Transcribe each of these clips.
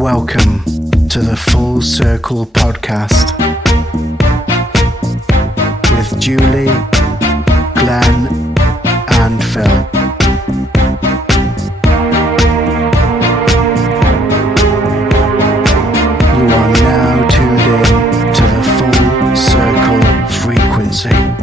Welcome to the Full Circle podcast with Julie, Glenn and Phil. You are now tuned in to the Full Circle frequency.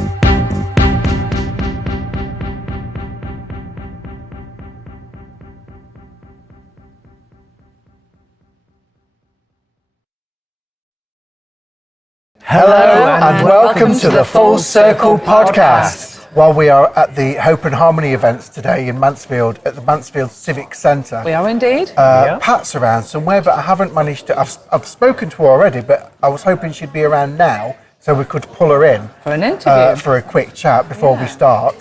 Hello and welcome to the Full Circle podcast. While we are at the Hope and Harmony events today in Mansfield, at the Mansfield Civic Centre. We are indeed. Pat's around somewhere, but I haven't managed to. I've spoken to her already, but I was hoping she'd be around now so we could pull her in For an interview. for a quick chat before we start.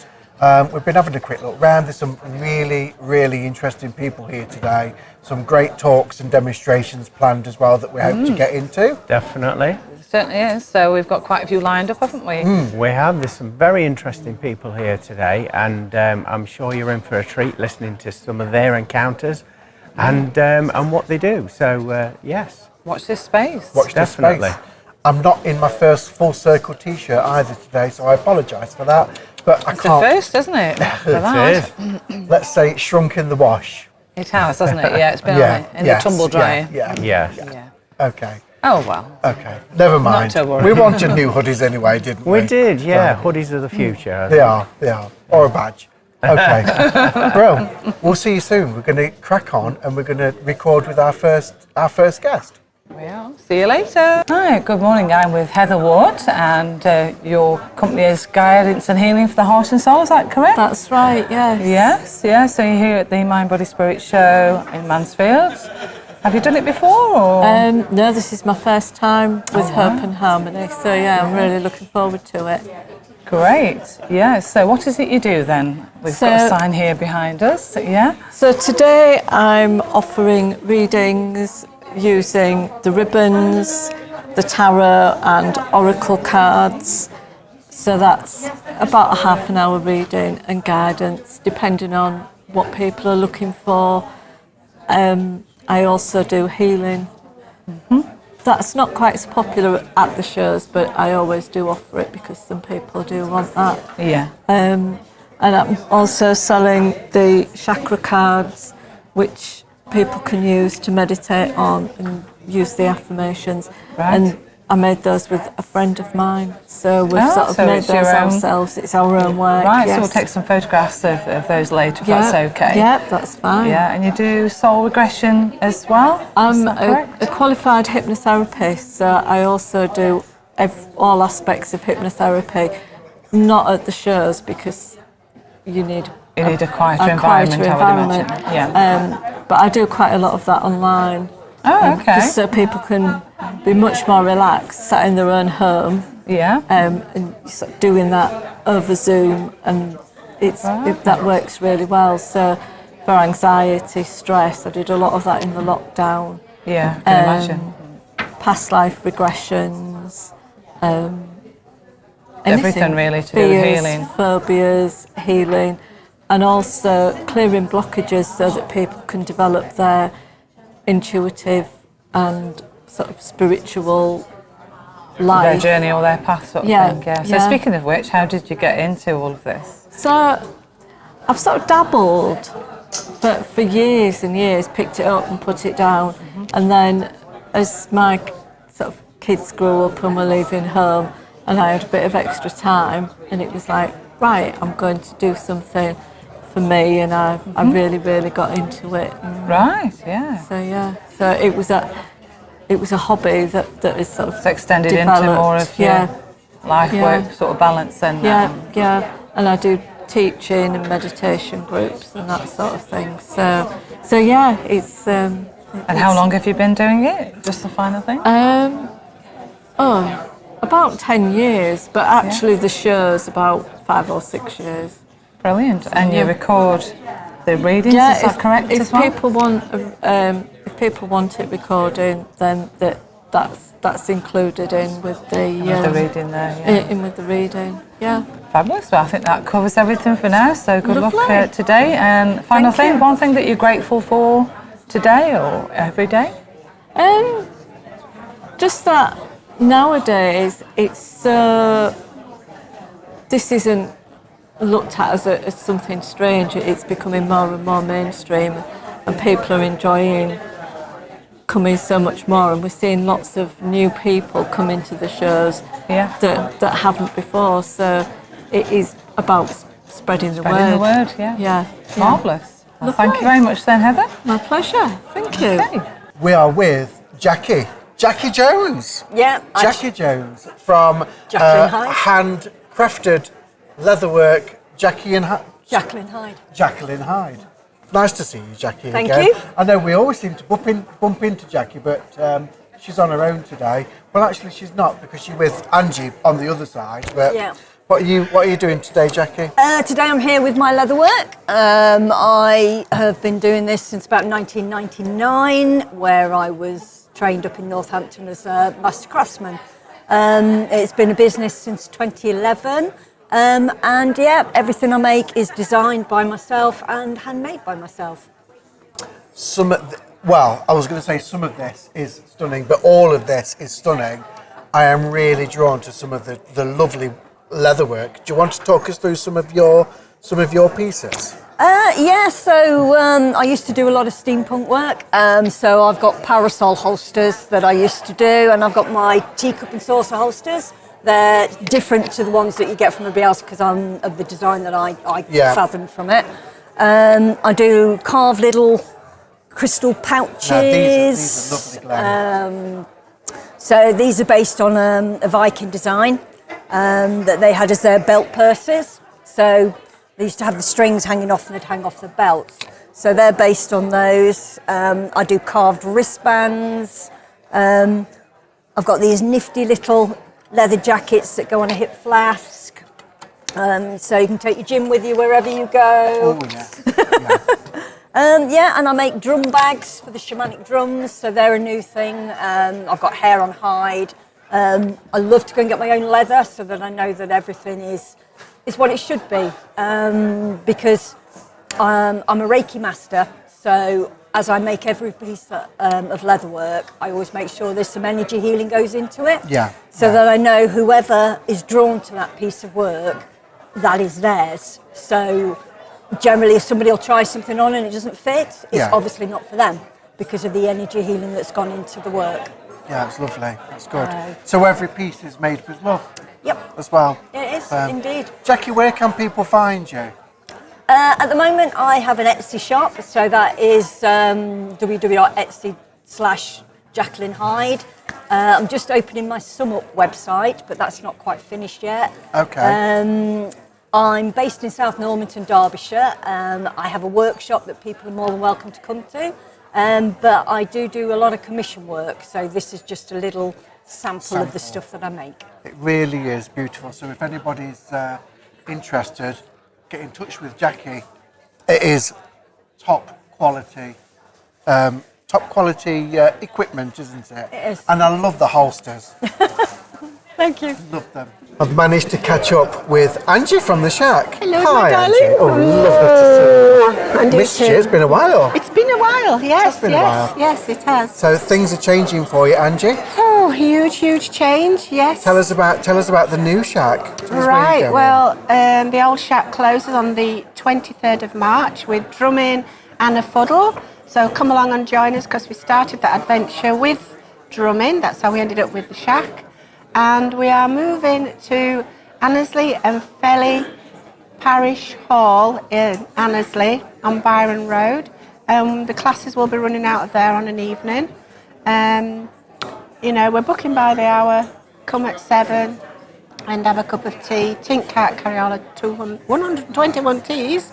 We've been having a quick look round. There's some really interesting people here today. Some great talks and demonstrations planned as well that we hope to get into. Definitely. Certainly is. So we've got quite a few lined up, haven't we? We have. There's some very interesting people here today, and I'm sure you're in for a treat listening to some of their encounters and what they do. So, yes. Watch this space. Watch this Definitely. space. I'm not in my first Full Circle t-shirt either today, so I apologise for that. But I It's can't. the first, isn't it? For that. Let's say it's shrunk in the wash. It has, hasn't it? Yeah, it's been in the tumble dryer. Yeah. Yes. Okay. Oh, well. Okay. Never mind. to worry. We wanted new hoodies anyway, didn't we? We did, yeah. So, Hoodies of the future. they are. Or a badge. Okay. Bro, we'll see you soon. We're going to crack on and we're going to record with our first guest. We are. See you later. Hi, good morning. I'm with Heather Ward, and your company is Guidance and Healing for the Heart and Soul, is that correct? That's right, yes. Yes. So you're here at the Mind Body Spirit show in Mansfield. Have you done it before? Or? No, this is my first time with Hope and Harmony, so yeah, I'm really looking forward to it. Great. Yeah. So what is it you do then? We've got a sign here behind us. Yeah. So today I'm offering readings using the ribbons, the tarot and oracle cards. So that's about a half an hour reading and guidance, depending on what people are looking for. I also do healing. That's not quite as popular at the shows, but I always do offer it because some people do want that. Yeah. And I'm also selling the chakra cards, which people can use to meditate on and use the affirmations. Right. And I made those with a friend of mine, so we've sort of made those ourselves. It's our own work. Right, yes. so we'll take some photographs of those later, if that's okay. Yeah, that's fine. Yeah, and you do soul regression as well? I'm a qualified hypnotherapist, so I also do all aspects of hypnotherapy, not at the shows because you need a quieter environment, I would imagine. Yeah. But I do quite a lot of that online. Oh, okay. Just so people can be much more relaxed, sat in their own home. Yeah. And sort of doing that over Zoom, and that works really well. So for anxiety, stress, I did a lot of that in the lockdown. Yeah, I can imagine. Past life regressions. Everything really to do with healing. Phobias, healing, and also clearing blockages so that people can develop their intuitive and sort of spiritual life. Their journey or their path sort of thing, yeah. So speaking of which, how did you get into all of this? So I've sort of dabbled for years and years, picked it up and put it down. And then as my sort of kids grew up and were leaving home and I had a bit of extra time, and it was like, right, I'm going to do something for me, and I really got into it. Right, yeah. So it was a hobby that is sort of It's extended developed. into more of your life work sort of balance and yeah. And I do teaching and meditation groups and that sort of thing. So yeah, it's. And how long have you been doing it? Just the final thing? About 10 years, but actually the show's about 5 or 6 years. Brilliant. And you record the readings, is that correct as well? If people want it recording, then that's included in with the reading there. In with the reading, yeah. Fabulous. Well, I think that covers everything for now. So good luck today. And final Thank you. one thing that you're grateful for today or every day? Just that nowadays it's so. This isn't looked at as something strange. It's becoming more and more mainstream, and people are enjoying coming so much more. And we're seeing lots of new people come into the shows that haven't before. So it is about spreading the word. Yeah. Marvellous. Well, thank you very much then, Heather. My pleasure. Thank you. Okay. We are with Jacquie Jones. Yeah. Jacquie Jones from Jacqueline Hyde. handcrafted leatherwork. Jacqueline Hyde. Nice to see you, Jacquie. Thank again. you. I know we always seem to bump into Jacquie, but she's on her own today. Well, actually, she's not because she's with Angie on the other side. But Yeah. What are you doing today, Jacquie? Today I'm here with my leatherwork. I have been doing this since about 1999, where I was trained up in Northampton as a master craftsman. It's been a business since 2011. And yeah, everything I make is designed by myself and handmade by myself. I was going to say some of this is stunning, but all of this is stunning. I am really drawn to some of the lovely leatherwork. Do you want to talk us through some of your pieces? So I used to do a lot of steampunk work. So I've got parasol holsters that I used to do, and I've got my teacup and saucer holsters. They're different to the ones that you get from everybody else because I'm of the design that I fathomed from it. I do carved little crystal pouches. Now, these are lovely, Glenn. So these are based on a Viking design that they had as their belt purses. So they used to have the strings hanging off and they'd hang off the belts. So they're based on those. I do carved wristbands. I've got these nifty little leather jackets that go on a hip flask. So you can take your gym with you wherever you go. Oh, yeah. And I make drum bags for the shamanic drums, so they're a new thing. I've got hair on hide. I love to go and get my own leather so that I know that everything is what it should be. Because I'm a Reiki master, so as I make every piece of leatherwork, I always make sure there's some energy healing goes into it. So that I know whoever is drawn to that piece of work, that is theirs. So generally, if somebody will try something on and it doesn't fit, it's obviously not for them because of the energy healing that's gone into the work. Yeah, it's lovely. That's good. So every piece is made with love. Yep. As well. It is, indeed. Jacquie, where can people find you? At the moment, I have an Etsy shop, so that is www.etsy.com/Jacqueline Hyde. I'm just opening my Sum Up website, but that's not quite finished yet. Okay. I'm based in South Normanton, Derbyshire. I have a workshop that people are more than welcome to come to. But I do a lot of commission work, so this is just a little sample of the stuff that I make. It really is beautiful. So if anybody's interested, get in touch with Jacquie. It is top quality equipment, isn't it? It is. And I love the holsters. Thank you. Love them. I've managed to catch up with Angie from the SSHAC. Hello, Hi, my darling. Angie. Oh, lovely to see you. And Missed you. It's been a while. It's been a while, yes, It's been a while. yes, it has. So things are changing for you, Angie. Oh, huge change, yes. Tell us about the new SSHAC. Tell us where you're Right, going. well, the old shack closes on the 23rd of March with drumming and a fuddle. So come along and join us because we started that adventure with drumming. That's how we ended up with the shack. And we are moving to Annesley and Felly Parish Hall in Annesley on Byron Road. The classes will be running out of there on an evening. We're booking by the hour. Come at 7 and have a cup of tea. Tink can't carry all 121 teas,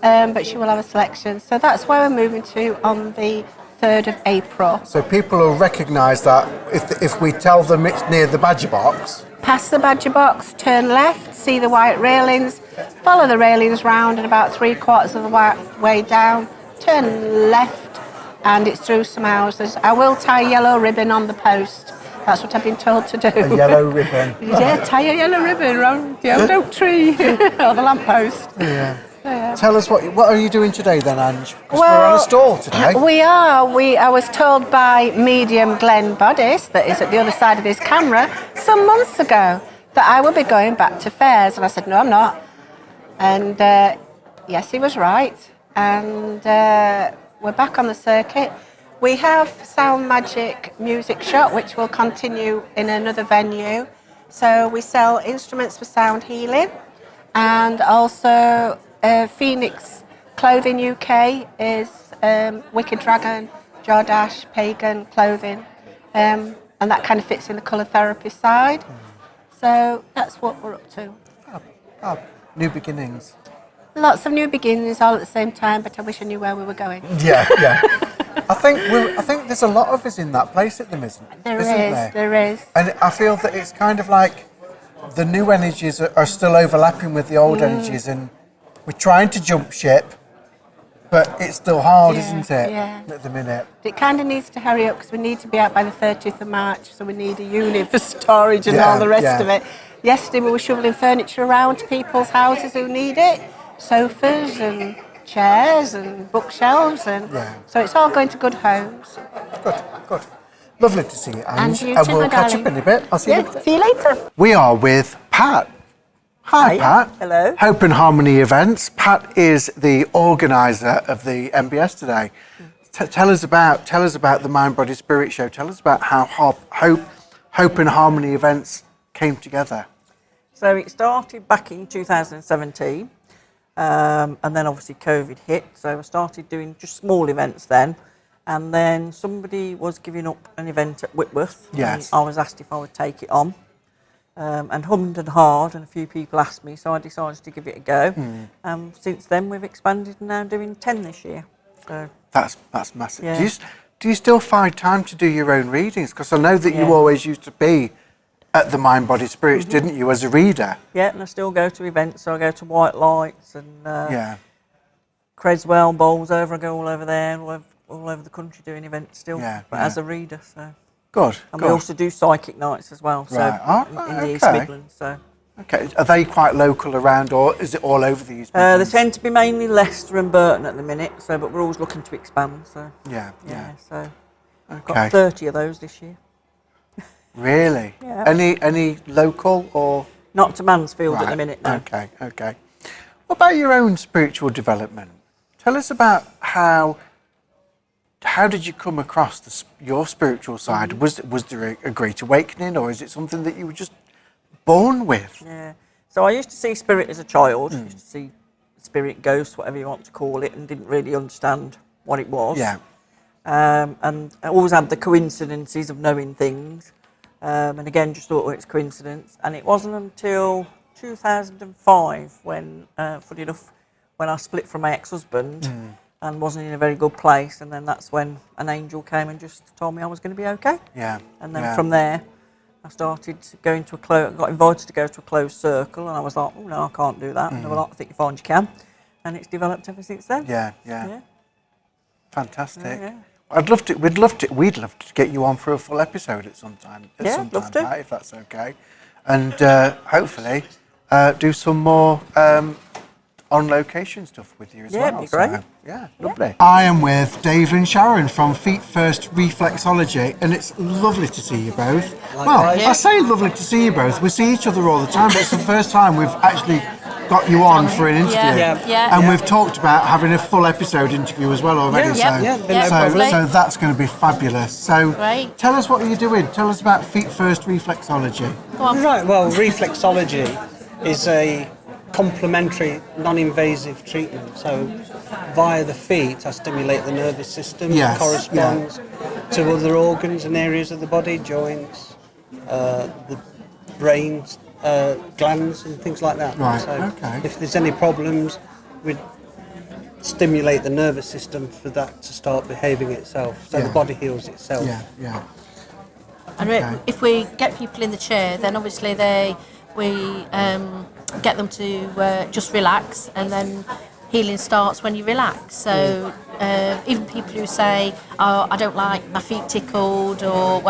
but she will have a selection. So that's where we're moving to on the 3rd of April. So people will recognise that if we tell them it's near the Badger Box. Past the Badger Box, turn left, see the white railings, follow the railings round and about 3/4 of the way down, turn left and it's through some houses. I will tie a yellow ribbon on the post. That's what I've been told to do. A yellow ribbon. Yeah, tie a yellow ribbon around the old oak tree or the lamppost. Yeah. Tell us what are you doing today then, Ange? Because we're on a stall today. We are. I was told by medium Glenn Boddice, that is at the other side of this camera, some months ago that I would be going back to fairs, and I said, no, I'm not. And yes, he was right. And we're back on the circuit. We have Sound Magic Music Shop, which will continue in another venue. So we sell instruments for sound healing, and also Phoenix Clothing UK is Wicked Dragon, Jordache, Pagan clothing, and that kind of fits in the colour therapy side. So that's what we're up to. New beginnings. Lots of new beginnings all at the same time, but I wish I knew where we were going. Yeah. I think there's a lot of us in that place at the minute. There is. And I feel that it's kind of like the new energies are still overlapping with the old energies, and we're trying to jump ship, but it's still hard, isn't it? Yeah. At the minute. It kind of needs to hurry up because we need to be out by the 30th of March, so we need a unit for storage and all the rest of it. Yesterday we were shoveling furniture around to people's houses who need it, sofas and chairs and bookshelves, and so it's all going to good homes. Good. Lovely to see you, Ange. And you And too, we'll my catch darling. up in a bit. I'll see you later. See you later. We are with Pat. Hi, Pat. Hello. Hope and Harmony Events. Pat is the organiser of the MBS today. Tell us about the Mind Body Spirit show. Tell us about how Hope and Harmony Events came together. So it started back in 2017, and then obviously COVID hit. So I started doing just small events then, and then somebody was giving up an event at Whitworth. Yes. And I was asked if I would take it on, and hummed and hawed, and a few people asked me, so I decided to give it a go. Since then we've expanded and now doing 10 this year. So That's massive. Yeah. Do you still find time to do your own readings? Because I know that you always used to be at the Mind Body Spirits, didn't you, as a reader? Yeah, and I still go to events. So I go to White Lights and Creswell, Bowlsover. I go all over there, all over the country doing events still, but as a reader. So Good. And we also do psychic nights as well. So Right. in the East Midlands. So Okay. Are they quite local around, or is it all over the East they Midlands? tend to be mainly Leicester and Burton at the minute. So, but we're always looking to expand. So Yeah. So Okay. got 30 of those this year. Really? Yeah. Any local or? Not to Mansfield at the minute. No. Okay. What about your own spiritual development? Tell us about how did you come across your spiritual side? Was there a great awakening, or is it something that you were just born with? Yeah. So I used to see spirit as a child. Used to see spirit, ghost, whatever you want to call it, and didn't really understand what it was. Yeah. And I always had the coincidences of knowing things. And again, just thought, it's coincidence. And it wasn't until 2005 when, funny enough, when I split from my ex-husband and wasn't in a very good place. And then that's when an angel came and just told me I was going to be okay. Yeah. And then from there, I started going to got invited to go to a closed circle. And I was like, oh, no, I can't do that. And they were like, I think you find you can. And it's developed ever since then. Yeah. Fantastic. Yeah. We'd love to get you on for a full episode at some time. Love to. Pat, if that's okay. And hopefully do some more on location stuff with you as well. Yeah, it'd be great. So, yeah, lovely. I am with Dave and Sharon from Feet First Reflexology, and it's lovely to see you both. Well, I say lovely to see you both. We see each other all the time, but it's the first time we've actually got you on for an interview. And we've talked about having a full episode interview as well already. So that's going to be fabulous. So tell us what you're doing. Tell us about Feet First Reflexology. Right, well, reflexology is a complementary, non-invasive treatment. So via the feet, I stimulate the nervous system that corresponds to other organs and areas of the body, joints, the brain, glands and things like that. Right, So if there's any problems, we stimulate the nervous system for that to start behaving itself. So the body heals itself. And if we get people in the chair, then obviously we get them to just relax, and then healing starts when you relax. So even people who say, oh, I don't like my feet tickled, or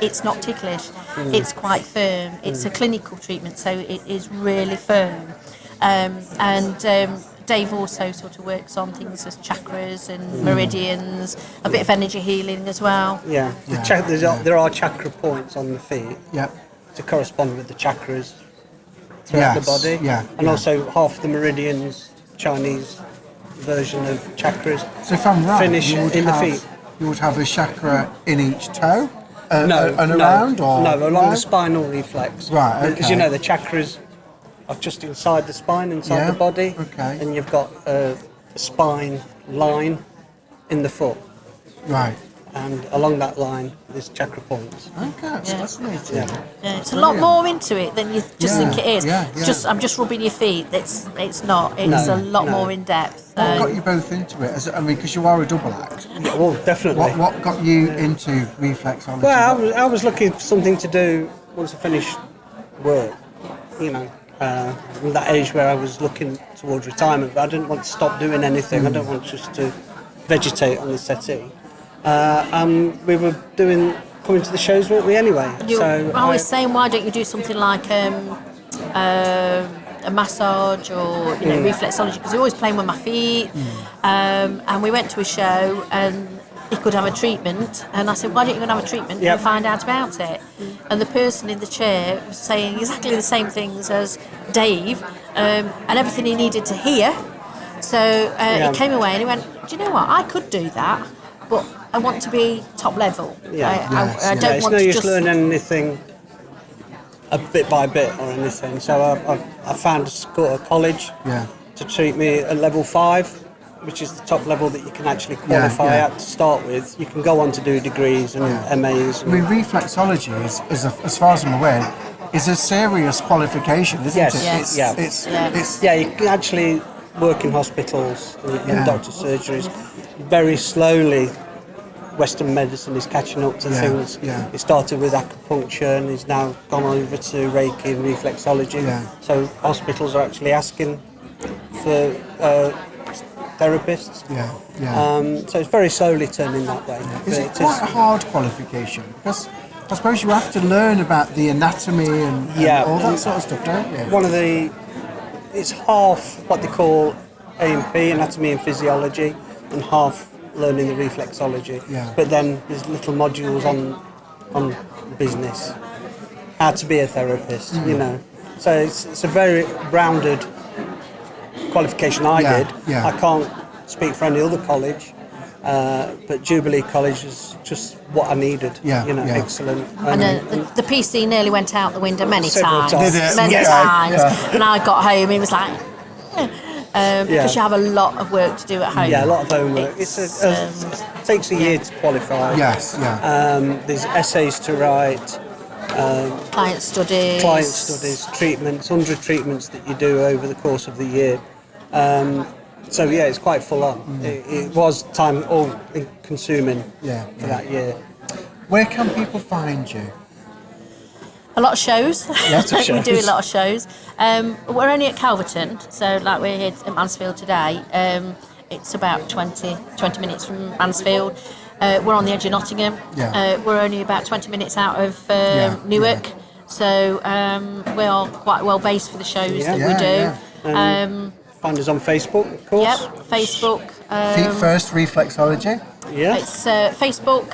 it's not ticklish, it's quite firm. It's a clinical treatment, so it is really firm. And Dave also sort of works on things as chakras and meridians, a bit of energy healing as well. Yeah, there are chakra points on the feet to correspond with the chakras throughout the body. And also half the meridians, Chinese version of chakras. So if I'm right, finish in the feet. You would have a chakra in each toe? No, around? Or no, along the spinal reflex. Right, okay. Because you know the chakras are just inside the spine, inside the body. Okay. And you've got a spine line in the foot. Right. And along that line, there's chakra points. Okay, that's fascinating. Yeah, it's a lot more into it than you just think it is. Yeah, It's just I'm just rubbing your feet. It's not. It's a lot more in depth. What got you both into it? I mean, because you are a double act. Yeah, well, definitely. What got you into reflexology? Well, I was looking for something to do once I finished work. You know, from that age where I was looking towards retirement, but I didn't want to stop doing anything. I don't want just to vegetate on the settee. We were coming to the shows, weren't we, anyway? I was saying, why don't you do something like a massage or reflexology, because I always playing with my feet. And we went to a show and he could have a treatment, and I said, why don't you go and have a treatment and find out about it? And the person in the chair was saying exactly the same things as Dave, and everything he needed to hear. So he came away and he went, do you know what, I could do that, but I want to be top level. I don't want to just learn anything a bit by bit or anything. So I found a college to treat me at level 5, which is the top level that you can actually qualify at to start with. You can go on to do degrees and MAs. I mean, reflexology is as far as I'm aware, is a serious qualification, isn't it? Yes. You can actually work in hospitals and doctor surgeries. Very slowly, Western medicine is catching up to things. It started with acupuncture and is now gone over to Reiki and reflexology. So hospitals are actually asking for therapists. So it's very slowly turning that way. Is it quite a hard qualification? Because I suppose you have to learn about the anatomy and all that sort of stuff, don't you? It's half what they call A&P, anatomy and physiology, and half learning the reflexology. But then there's little modules on business, how to be a therapist, So it's a very rounded qualification I did. I can't speak for any other college, but Jubilee College is just what I needed. Excellent. And the PC nearly went out the window many times. Did it? Many times. And I got home, he was like, because you have a lot of work to do at home. Yeah, a lot of homework. It takes a year to qualify. There's essays to write. Client studies, treatments, 100 treatments that you do over the course of the year. It's quite full on. It was time all consuming for that year. Where can people find you? A lot of shows. Lots of shows. We do a lot of shows. We're only at Calverton, so like we're here at Mansfield today. It's about 20 minutes from Mansfield. We're on the edge of Nottingham. We're only about 20 minutes out of Newark. So we are quite well based for the shows that we do. Find us on Facebook, of course. Yep, Facebook. Feet First Reflexology. Yeah. It's Facebook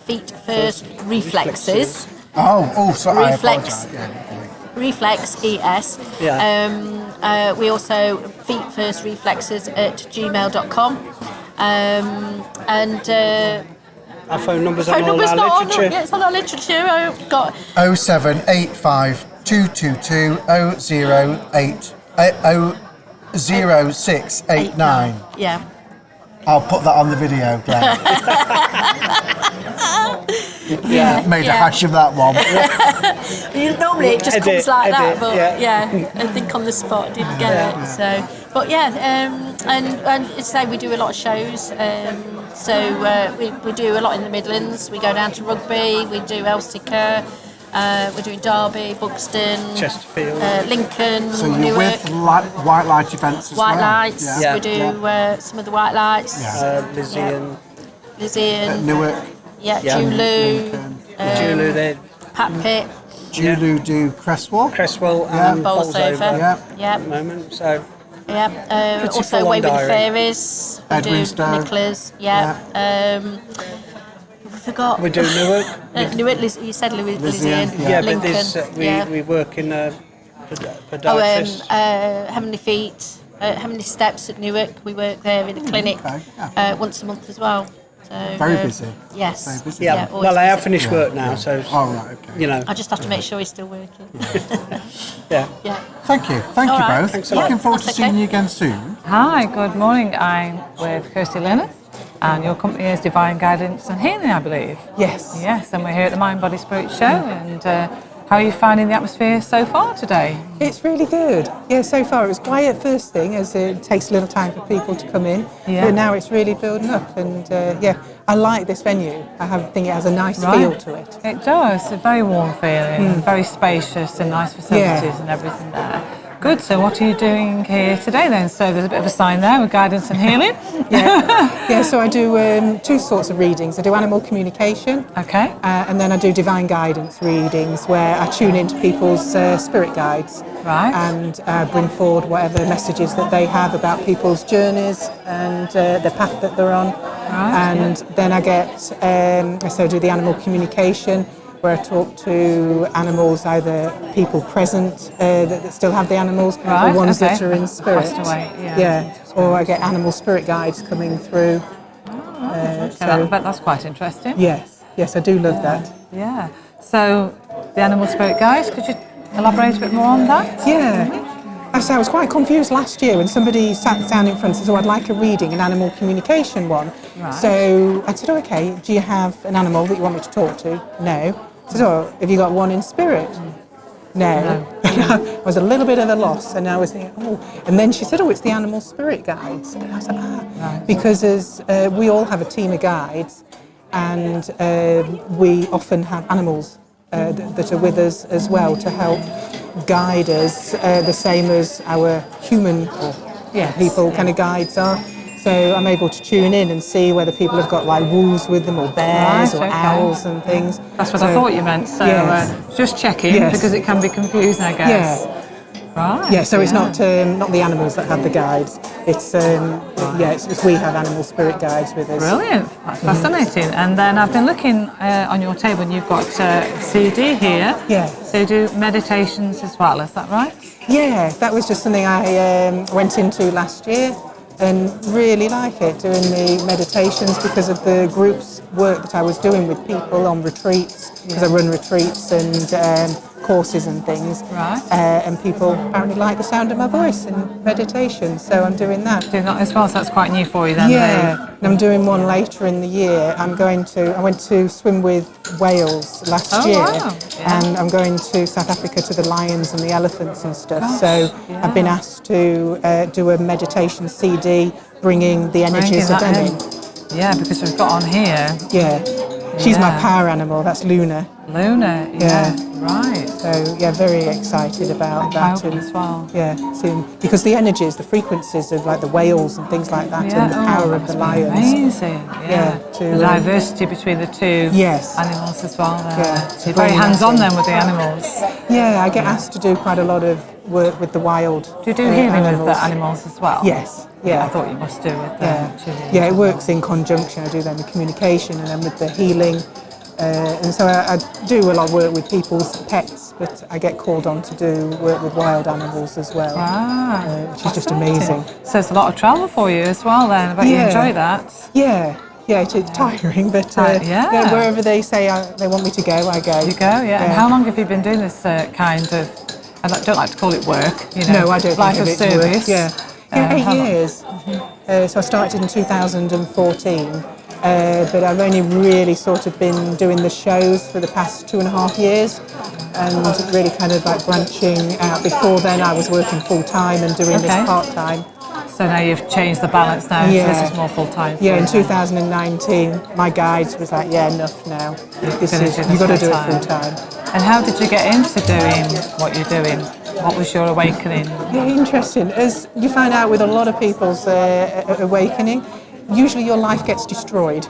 / Feet First Reflexes. Sorry, I Reflex. apologise. Reflex ES. We also Feet First Reflexes at gmail.com. Our phone number's on all our literature. It's on our literature. I've got 0785 222 0689. Yeah. I'll put that on the video, Glenn. Made a hash of that one. Normally it just comes like that, but I think on the spot I didn't get it. So, but and say we do a lot of shows. We do a lot in the Midlands. We go down to Rugby. We do Elsica. We're doing Derby, Buxton, Chesterfield, Lincoln, So you're Newark. with white light events as well? White lights. We do some of the white lights. Lizzie and Newark. Julu. Julu there. Pat Pitt. Julu do Cresswell. Cresswell and Bolsover. at the moment. So Yeah. Pretty Also, full-on Way with the diary. Fairies. We do Edwinstowe. Nicholas. Yeah. We forgot. We do Newark. Newark. You said Lysian. Yeah, but Lincoln. there's, we work in podiatrist. Heavenly Feet. Heavenly Steps at Newark. We work there in a clinic once a month as well. So, Very busy. Yes. Very busy. Yeah, always well, I have busy. finished work now, so Oh, right, okay. you know. I just have to make sure he's still working. Yeah. Yeah. Thank you. Thank All you right. both. Thanks a lot. Looking forward to That's seeing okay. you again soon. Hi, good morning. I'm with Kirsty Leonard, and your company is Divine Guidance and Healing, I believe. Yes. Yes, and we're here at the Mind Body Spirit show. And how are you finding the atmosphere so far today? It's really good. Yeah, so far it was quiet first thing, as it takes a little time for people to come in. Yeah. But now it's really building up, and yeah, I like this venue. think it has a nice feel to it. It does. A very warm feeling, very spacious and nice facilities and everything there. Good. So what are you doing here today then? So there's a bit of a sign there with guidance and healing. Yeah, so I do two sorts of readings. I do animal communication. Okay. And then I do divine guidance readings where I tune into people's spirit guides. Right. And bring forward whatever messages that they have about people's journeys and the path that they're on. Right, and then I get, so I do the animal communication where I talk to animals, either people present that still have the animals, Right, or ones okay. that are in spirit. Passed away, yeah. Or I get animal spirit guides coming through. I bet that's quite interesting. Yes, I do love that. Yeah. So the animal spirit guides, could you elaborate a bit more on that? Yeah. I was quite confused last year when somebody sat down in front and said, I'd like a reading, an animal communication one. Right. So I said, okay, do you have an animal that you want me to talk to? No. I said, have you got one in spirit? No. I was a little bit of a loss, and I was thinking, and then she said, it's the animal spirit guides. And I was like, because as we all have a team of guides, and we often have animals that are with us as well to help guide us, the same as our human people kind of guides are. So I'm able to tune in and see whether people have got like wolves with them, or bears, or owls and things. That's what I thought you meant. So just checking because it can be confusing, I guess. Right. Yeah, so it's not the animals that have the guides. It's it's we have animal spirit guides with us. Brilliant. That's fascinating. And then I've been looking on your table, and you've got a CD here. Yeah. So you do meditations as well, is that right? Yeah, that was just something I went into last year and really like it, doing the meditations because of the group's work that I was doing with people on retreats, because I run retreats and courses and things. Right. And people apparently like the sound of my voice in meditation, so I'm doing that. Doing that as well, so that's quite new for you then. Yeah, and I'm doing one later in the year. I went to swim with whales last year, and I'm going to South Africa to the lions and the elephants and stuff. I've been asked to do a meditation CD, bringing the energies of them in. Yeah, because we've got on here. Yeah, she's my power animal. That's Luna. Luna, right. So very excited about that as well. Yeah, because the energies, the frequencies of like the whales and things like that, and the power of the lions. Amazing. The diversity between the two animals as well. So you're very hands-on then with the animals. Yeah, I get asked to do quite a lot of work with the wild. Do you do healing with the animals as well? Yes. Yeah, I thought you must do with them. Yeah, it works in conjunction. I do then the communication and then with the healing. And so I do a lot of work with people's pets, but I get called on to do work with wild animals as well, which is just amazing. So it's a lot of travel for you as well then, I bet you enjoy that. Yeah, it's tiring, but wherever they say they want me to go, I go. You go, And how long have you been doing this kind of, I don't like to call it work, No, I don't life of think of it service. Work. Yeah, 8 years. So I started in 2014. But I've only really sort of been doing the shows for the past 2.5 years and really kind of like branching out. Before then I was working full-time and doing this part-time. So now you've changed the balance now, so this is more full-time. In 2019 my guides was like, enough now. You've got to do it full-time. And how did you get into doing what you're doing? What was your awakening? Yeah, interesting. As you find out with a lot of people's awakening, usually your life gets destroyed.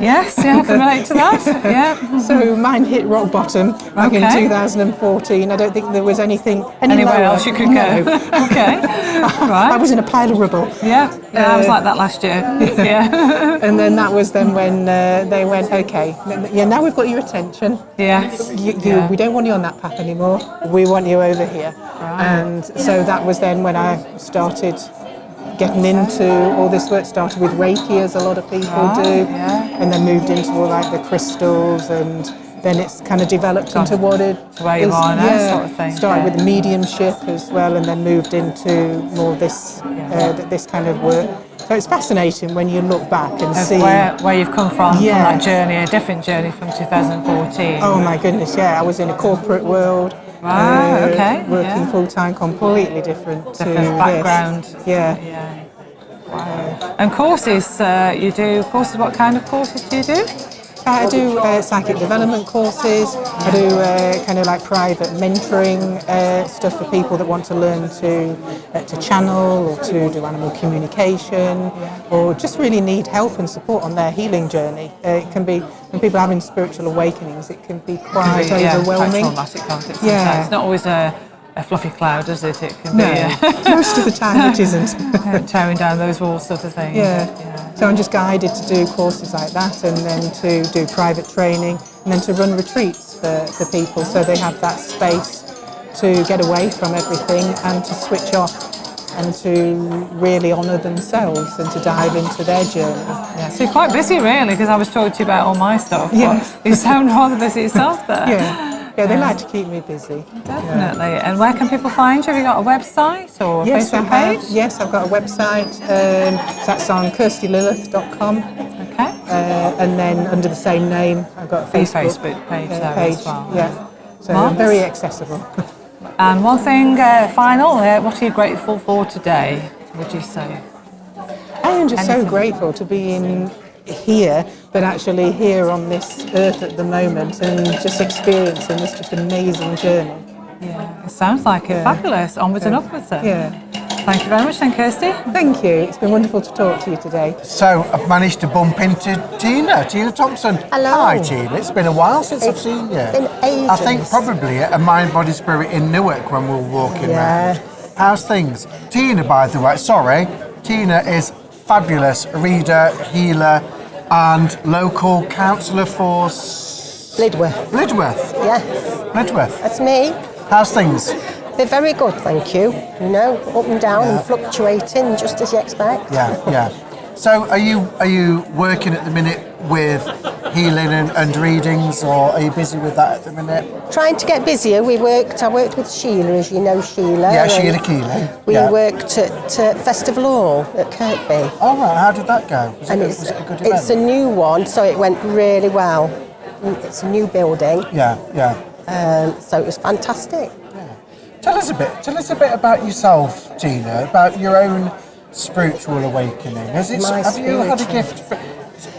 Yes, yeah, I can relate to that. Yeah. So mine hit rock bottom back in 2014. I don't think there was anywhere else you could go. Okay, right. I was in a pile of rubble. Yeah, I was like that last year. Yeah. And then that was then when they went, okay, yeah, now we've got your attention. Yes. We don't want you on that path anymore. We want you over here. Right. And so that was then when I started getting into all this work. Started with Reiki, as a lot of people do, and then moved into all like the crystals, and then it's kind of developed into what it where you are now, sort of thing. Started with mediumship as well, and then moved into more this this kind of work. So it's fascinating when you look back and see where you've come from that journey, a different journey from 2014. Oh my goodness, yeah, I was in a corporate world. Working full time, completely different background. This. Yeah. Wow. And courses, you do courses. What kind of courses do you do? I do psychic development courses. I do kind of like private mentoring stuff for people that want to learn to channel or to do animal communication, or just really need help and support on their healing journey. It can be, when people are having spiritual awakenings, it can be quite overwhelming. Quite traumatic, can't it? Sometimes. It's not always a fluffy cloud, is it? It can be most of the time it isn't. Tearing down those walls, sort of thing. So I'm just guided to do courses like that, and then to do private training, and then to run retreats for people, so they have that space to get away from everything and to switch off and to really honour themselves and to dive into their journey. Yeah. So you're quite busy, really, because I was talking to you about all my stuff. Yes. You sound rather busy yourself there. Yeah, they like to keep me busy. Definitely. Yeah. And where can people find you? Have you got a website or a Facebook page? Yes, I've got a website. That's on kirstylilith.com. Okay. And then under the same name, I've got a Facebook page there as well. Yeah. So very accessible. And one thing final, what are you grateful for today, would you say? I am just so grateful to be in here, but actually here on this earth at the moment, and just experiencing this just amazing journey. Yeah, it sounds like it. Fabulous. Onwards and upwards then. Yeah. Thank you very much then, Kirsty. Thank you. It's been wonderful to talk to you today. So I've managed to bump into Tina Thompson. Hello. Hi Tina, it's been a while since I've seen you. It's been ages. I think probably at a Mind Body Spirit in Newark when we were walking around. How's things? Tina, by the way, Tina is fabulous reader, healer, and local counsellor for Blidworth. Yes. Blidworth. That's me. How's things? They're very good, thank you. You know, up and down and fluctuating, just as you expect. Yeah. So are you working at the minute with healing and readings, or are you busy with that at the minute? Trying to get busier. I worked with Sheila, as you know, Sheila. Yeah, Sheila Keeley. We worked at Festival Hall at Kirkby. Oh right, how did that go? Was it a good event? It's a new one, so it went really well. It's a new building. Yeah. So it was fantastic. Tell us a bit about yourself, Tina, about your own spiritual awakening. Have you had a gift?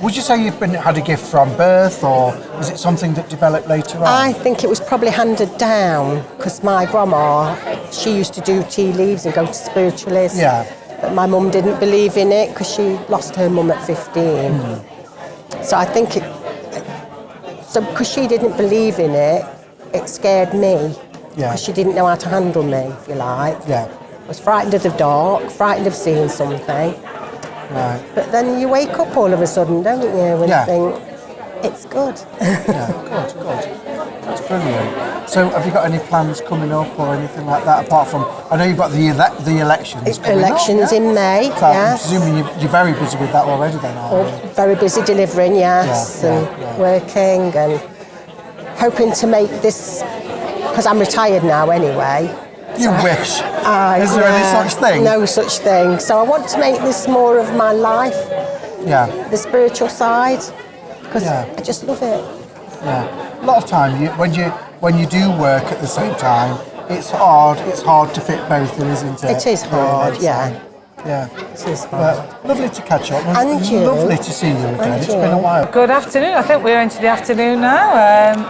Would you say you've had a gift from birth, or is it something that developed later on? I think it was probably handed down, because my grandma, she used to do tea leaves and go to spiritualists. Yeah. But my mum didn't believe in it because she lost her mum at 15. So I think because she didn't believe in it, it scared me. Because she didn't know how to handle me, if you like. Yeah. I was frightened of the dark, frightened of seeing something. Right. But then you wake up all of a sudden, don't you, and think, it's good. Good. That's brilliant. So have you got any plans coming up or anything like that, apart from, I know you've got the elections coming up, in May, so I'm presuming you're very busy with that already then, aren't you? Very busy delivering, and working, and hoping to make this, because I'm retired now anyway. You wish. Is there any such thing? No such thing. So I want to make this more of my life. Yeah. The spiritual side, because I just love it. Yeah. A lot of time, when you do work at the same time, it's hard to fit both in, isn't it? It is hard, yeah. It is hard. Lovely to catch up. And you. Lovely to see you again. It's been a while. Good afternoon. I think we're into the afternoon now.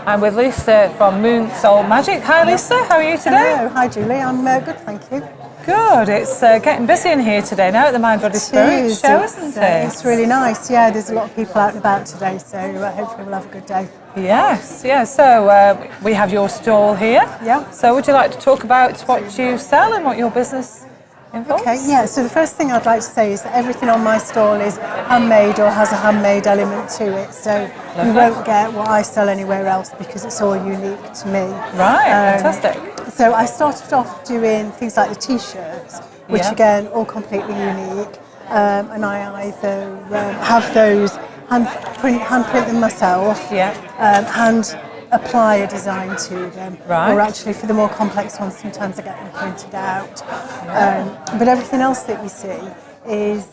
I'm with Lisa from Moon Soul Magic. Hi Lisa, how are you today? Hello, hi Julie. I'm good, thank you. Good. It's getting busy in here today now at the Mind Body Spirit show, isn't it? It's really nice. Yeah, there's a lot of people out and about today, so hopefully we'll have a good day. Yes, yeah. So we have your stall here. Yeah. So would you like to talk about what you sell and what your business involves? Okay, yeah. So the first thing I'd like to say is that everything on my stall is handmade or has a handmade element to it. So you won't get what I sell anywhere else because it's all unique to me. Right, fantastic. So I started off doing things like the T-shirts, which again, all completely unique. And I either have those hand print them myself, hand apply a design to them, or actually for the more complex ones, sometimes I get them printed out. But everything else that you see is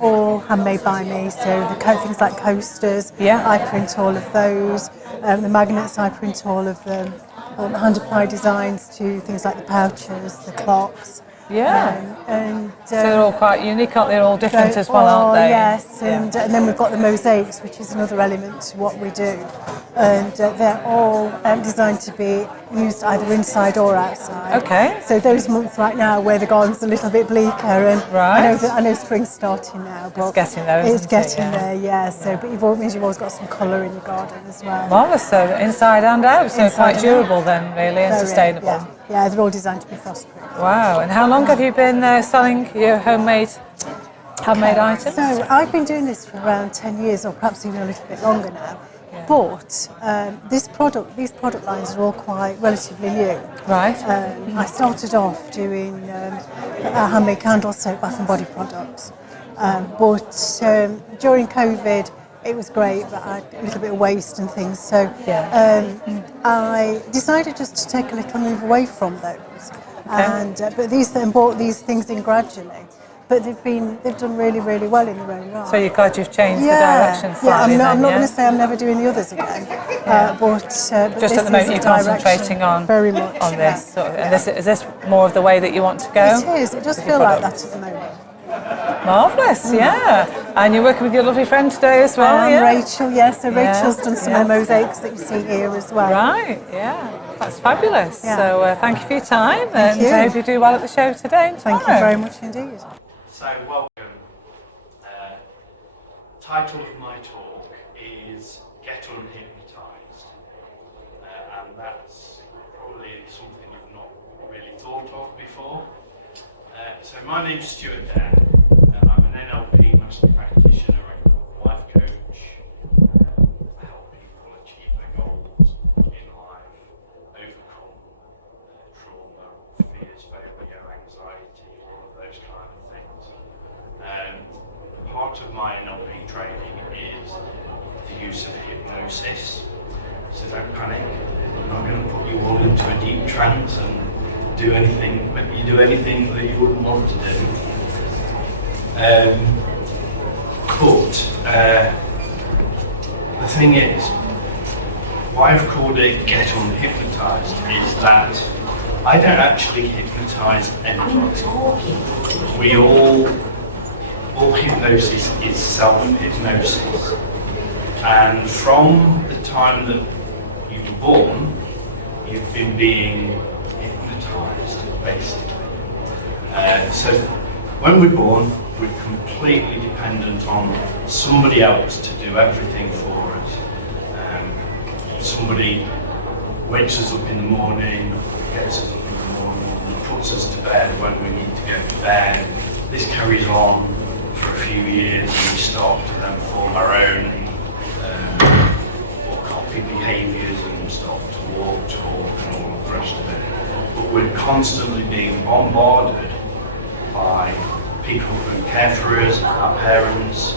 all handmade by me. So the things like coasters, I print all of those. The magnets, I print all of them. Hand apply designs to things like the pouches, the clocks. So they're all quite unique, aren't they? They're all different as well, aren't they? Yes, and then we've got the mosaics, which is another element to what we do. And they're all designed to be used either inside or outside. Okay. So those months right now where the garden's a little bit bleaker, and I know spring's starting now, but it's getting there, isn't it's getting there, yeah. So, but you've always got some colour in your garden as well. Marvellous, so inside and out, so quite durable then, really, and sustainable. Yeah, they're all designed to be frostproof. Wow, and how long have you been selling your handmade items? So I've been doing this for around 10 years, or perhaps even a little bit longer now. But these product lines are all quite relatively new. Right. I started off doing handmade candles, soap, bath and body products. But during COVID, it was great, but I had a little bit of waste and things. So I decided just to take a little move away from those. And bought these things in gradually. But they've done really, really well in their own right. So you're glad you've changed the direction slightly. I'm not going to say I'm never doing the others again. But just at the moment you're concentrating on very much on this. And is this more of the way that you want to go? It is. It does feel like that at the moment. Marvellous, And you're working with your lovely friend today as well, Rachel, So Rachel's done some of the mosaics that you see here as well. Right, That's fabulous. So thank you for your time, and I hope you do well at the show today and tomorrow. Thank you very much indeed. So welcome. Title of my talk is Get Unhypnotised, and that's probably something you've not really thought of before. So my name's Stuart Dan. I'm an NLP master practitioner and life coach. I help people achieve their goals in life, overcome trauma, fears, phobia, anxiety, all of those kind of things. Part of my NLP training is the use of hypnosis. So don't panic. I'm not going to put you all into a deep trance and make you do anything that you wouldn't want to do. The thing is, why I've called it Get Unhypnotised is that I don't actually hypnotise anybody. We all hypnosis is self-hypnosis. And from the time that you were born, you've been being hypnotised, basically. So when we're born, we're completely dependent on somebody else to do everything for us. Somebody wakes us up in the morning, gets us up in the morning, puts us to bed when we need to go to bed. This carries on for a few years, and we start to then form our own or copy behaviours and start to walk, talk, and all of the rest of it. But we're constantly being bombarded by people who care for us, our parents,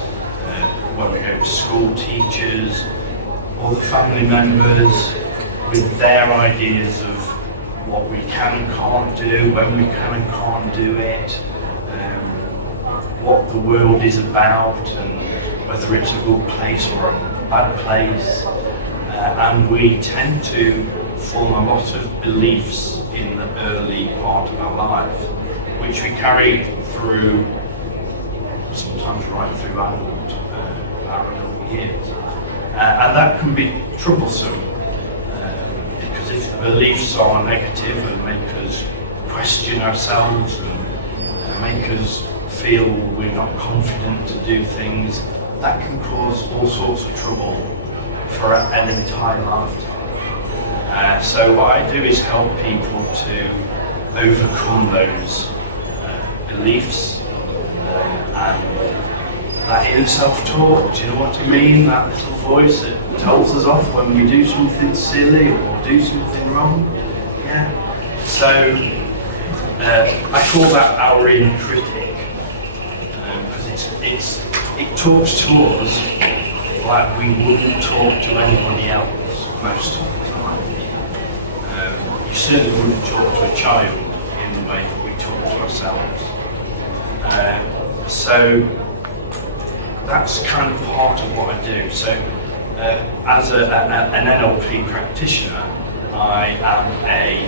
when we go to school, teachers, all the family members, with their ideas of what we can and can't do, when we can and can't do it, what the world is about, and whether it's a good place or a bad place. And we tend to form a lot of beliefs in the early part of our life, which we carry through, sometimes right through our adult years. And that can be troublesome, because if the beliefs are negative and make us question ourselves and make us feel we're not confident to do things. That can cause all sorts of trouble for an entire lifetime. So what I do is help people to overcome those beliefs and that inner self-talk. Do you know what I mean? That little voice that tells us off when we do something silly or do something wrong. Yeah. So I call that our inner critic, because it talks to us like we wouldn't talk to anybody else most of the time. You certainly wouldn't talk to a child in the way that we talk to ourselves. So that's kind of part of what I do. So as an NLP practitioner, I am a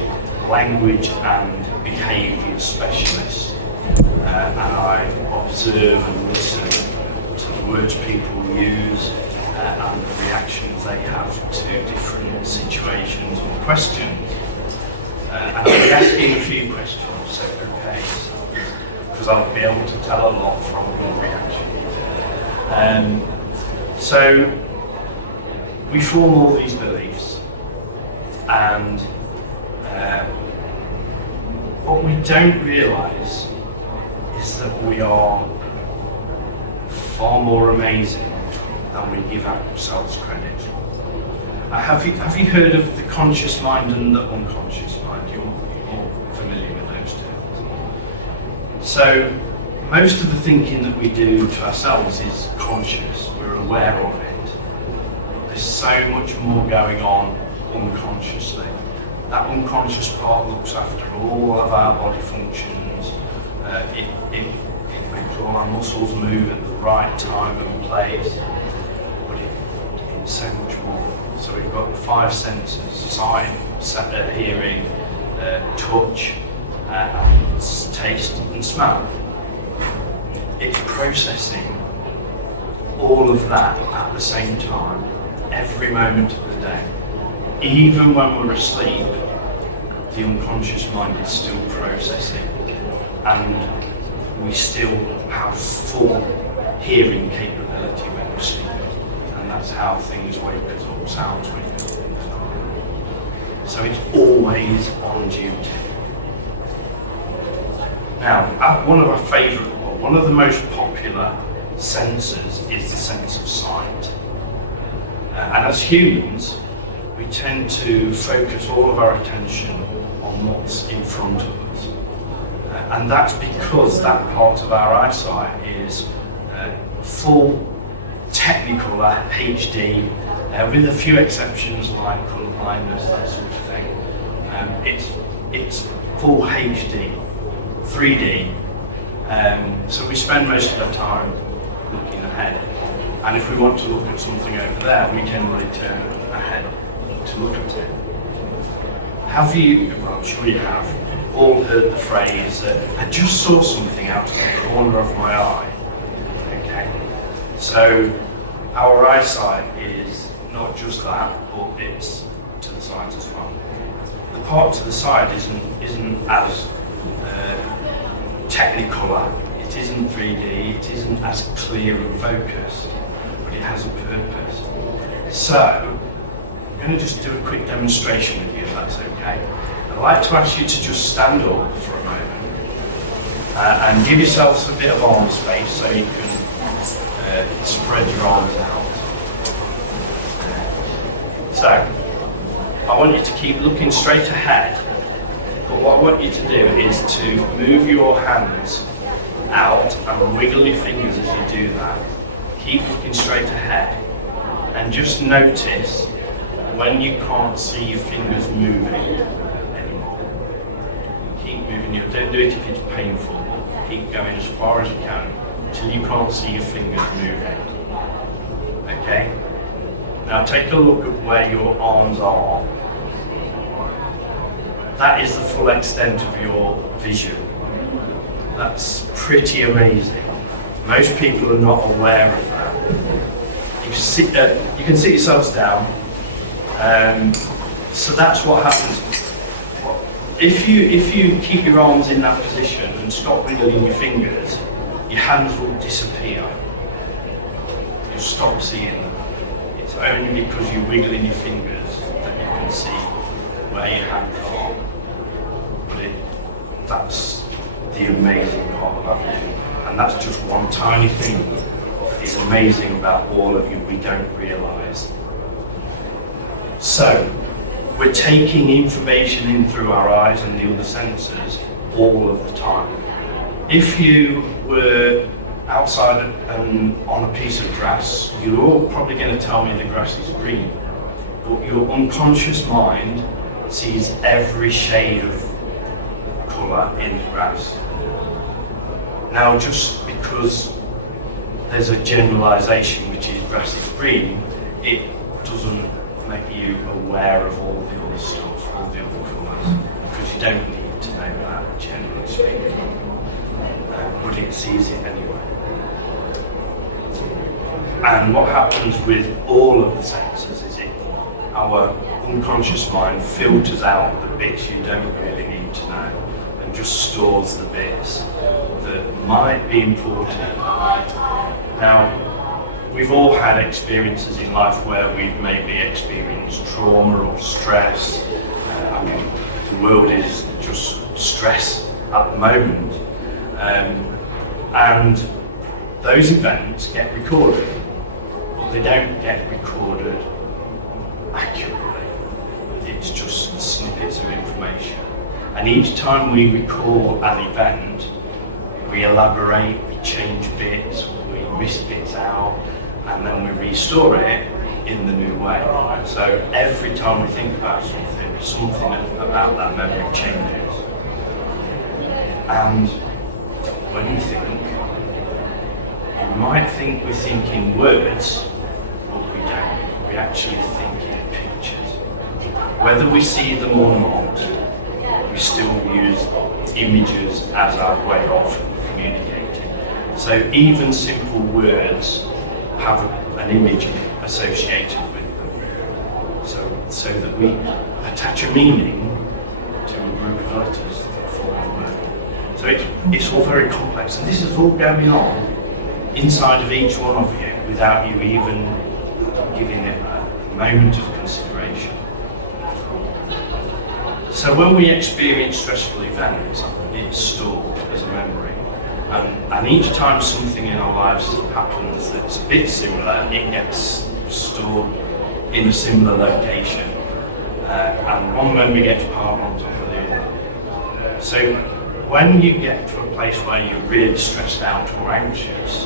language and behaviour specialist, and I observe and listen to the words people use and the reactions they have to different situations or questions. And I'll be asking a few questions, so okay, because I'll be able to tell a lot from your reaction. So we form all these beliefs, and what we don't realise is that we are far more amazing than we give ourselves credit. Have you heard of the conscious mind and the unconscious mind? You're familiar with those terms. So most of the thinking that we do to ourselves is conscious. We're aware of it. There's so much more going on unconsciously. That unconscious part looks after all of our body functions. It makes all our muscles move at the right time and place. But it's so much more. So we've got 5 senses: sight, hearing, touch, taste and smell. It's processing all of that at the same time, every moment of the day. Even when we're asleep, the unconscious mind is still processing, and we still have full hearing capability when we're sleeping. And that's how things wake us up, sounds wake us up. So it's always on duty. Now, one of the most popular senses is the sense of sight. And as humans, we tend to focus all of our attention on what's in front of us. And that's because that part of our eyesight is full technical HD, with a few exceptions like colour blindness, that sort of thing. It's full HD, 3D. So we spend most of our time looking ahead. And if we want to look at something over there, we generally turn ahead to look at it. Have you, well, I'm sure you have, all heard the phrase, I just saw something out of the corner of my eye. Okay? So our eyesight is not just that, but it's to the side as well. The part to the side isn't as technicolor, it isn't 3D, it isn't as clear and focused, but it has a purpose. So, I'm going to just do a quick demonstration with you, if that's okay. I'd like to ask you to just stand up for a moment and give yourselves a bit of arm space so you can spread your arms out. So, I want you to keep looking straight ahead, but what I want you to do is to move your hands out and wiggle your fingers as you do that. Keep looking straight ahead and just notice when you can't see your fingers moving anymore. Keep moving. Don't do it if it's painful. Keep going as far as you can until you can't see your fingers moving. Okay? Now take a look at where your arms are. That is the full extent of your vision. That's pretty amazing. Most people are not aware of that. You can sit yourselves down. So that's what happens. if you keep your arms in that position and stop wiggling your fingers, your hands will disappear. You'll stop seeing them. It's only because you're wiggling your fingers that you can see where your hands are. But that's the amazing part about it. And that's just one tiny thing. It's amazing about all of you we don't realise. So, we're taking information in through our eyes and the other senses all of the time. If you were outside and on a piece of grass, you're all probably going to tell me the grass is green. But your unconscious mind sees every shade of colour in the grass. Now, just because there's a generalisation which is grass is green, it doesn't make you aware of all the other stuff, all the other colours, because you don't need to know that, generally speaking. But it sees it anyway. And what happens with all of the senses is our unconscious mind filters out the bits you don't really need to know and just stores the bits that might be important. Now, we've all had experiences in life where we've maybe experienced trauma or stress. I mean, the world is just stress at the moment. And those events get recorded, but they don't get recorded accurately. It's just snippets of information. And each time we recall an event, we elaborate, we change bits, we miss bits out, and then we restore it in the new way. So every time we think about something about that memory changes. And when you think, you might think we're thinking words, but we don't. We actually think in pictures. Whether we see them or not, we still use images as our way of communicating. So even simple words have an image associated with them. So that we attach a meaning to a group of letters that form a word. So it's all very complex, and this is all going on inside of each one of you without you even giving it a moment of consideration. So when we experience stressful events, it's stored as a memory. And each time something in our lives happens that's a bit similar, it gets stored in a similar location. And one memory gets piled on top of the other. So when you get to a place where you're really stressed out or anxious,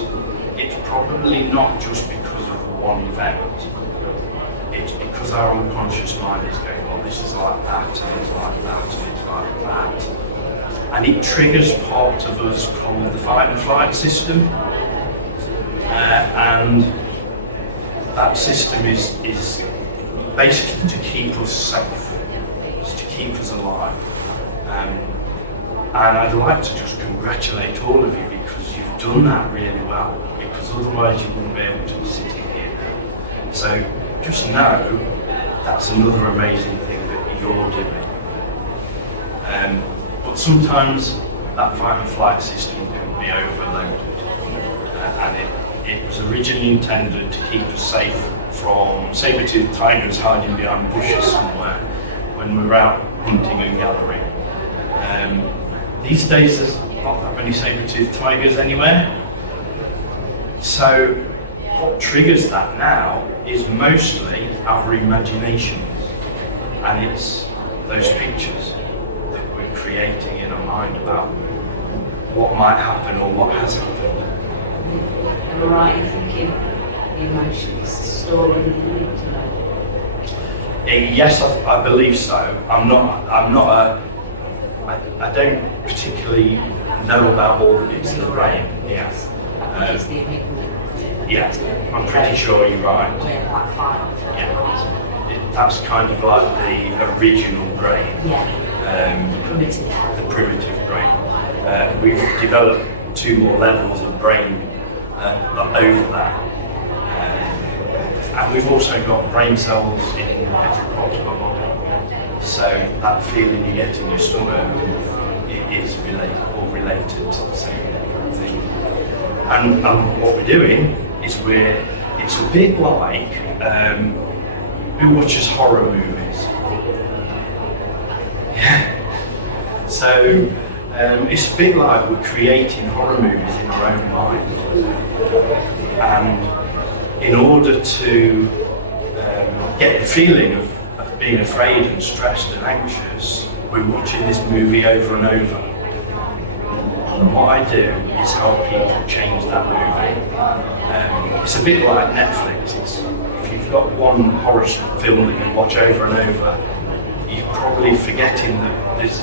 it's probably not just because of one event. It's because our unconscious mind is going, well, this is like that, and it's like that, and it's like that. And it triggers part of us called the fight and flight system. And that system is basically to keep us safe, it's to keep us alive. And I'd like to just congratulate all of you because you've done that really well, because otherwise you wouldn't be able to be sitting here now. So just know that's another amazing thing that you're doing. But sometimes that fight and flight system can be overloaded. And it was originally intended to keep us safe from saber-toothed tigers hiding behind bushes somewhere when we were out hunting and gathering. These days there's not that many saber-toothed tigers anywhere. So what triggers that now is mostly our imaginations, and it's those pictures that we're creating in our mind about what might happen or what has happened. Am I right in thinking the emotions stored in the intellect? Yes, I believe so. I don't particularly know about all the bits of the brain. Yes. Yeah, I'm pretty sure you're right. Yeah. That's kind of like the original brain. The primitive brain. We've developed 2 more levels of brain over that. And we've also got brain cells in every part of our body. So that feeling you get in your stomach is related to the same thing. And what we're doing is it's a bit like who watches horror movies? Yeah. So it's a bit like we're creating horror movies in our own mind. And in order to get the feeling of being afraid and stressed and anxious, we're watching this movie over and over. And what I do is help people change that movie. It's a bit like Netflix. If you've got one horror film that you watch over and over, you're probably forgetting that there's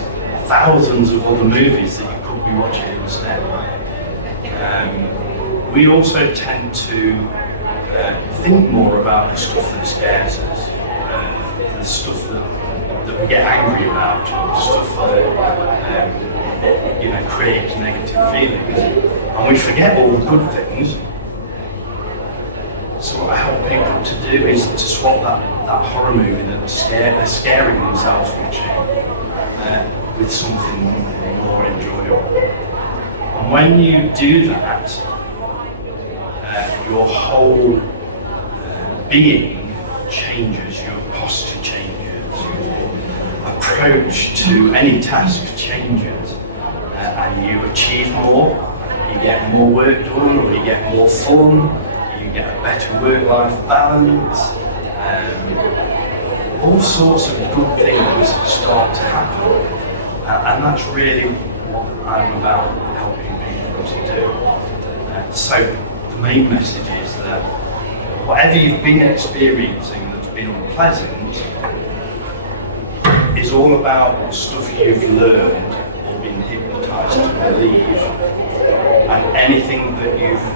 thousands of other movies that you could be watching instead. We also tend to think more about the stuff that scares us, the stuff that we get angry about, the stuff that creates negative feelings, and we forget all the good things. So what I help people to do is to swap that horror movie that they're scaring themselves watching with something more enjoyable. And when you do that, your whole being changes, your posture changes, your approach to any task changes, and you achieve more, you get more work done, or you get more fun, you get a better work-life balance, all sorts of good things start to happen, and that's really what I'm about helping people to do. So the main message is that whatever you've been experiencing that's been unpleasant is all about stuff you've learned or been hypnotised to believe, and anything that you've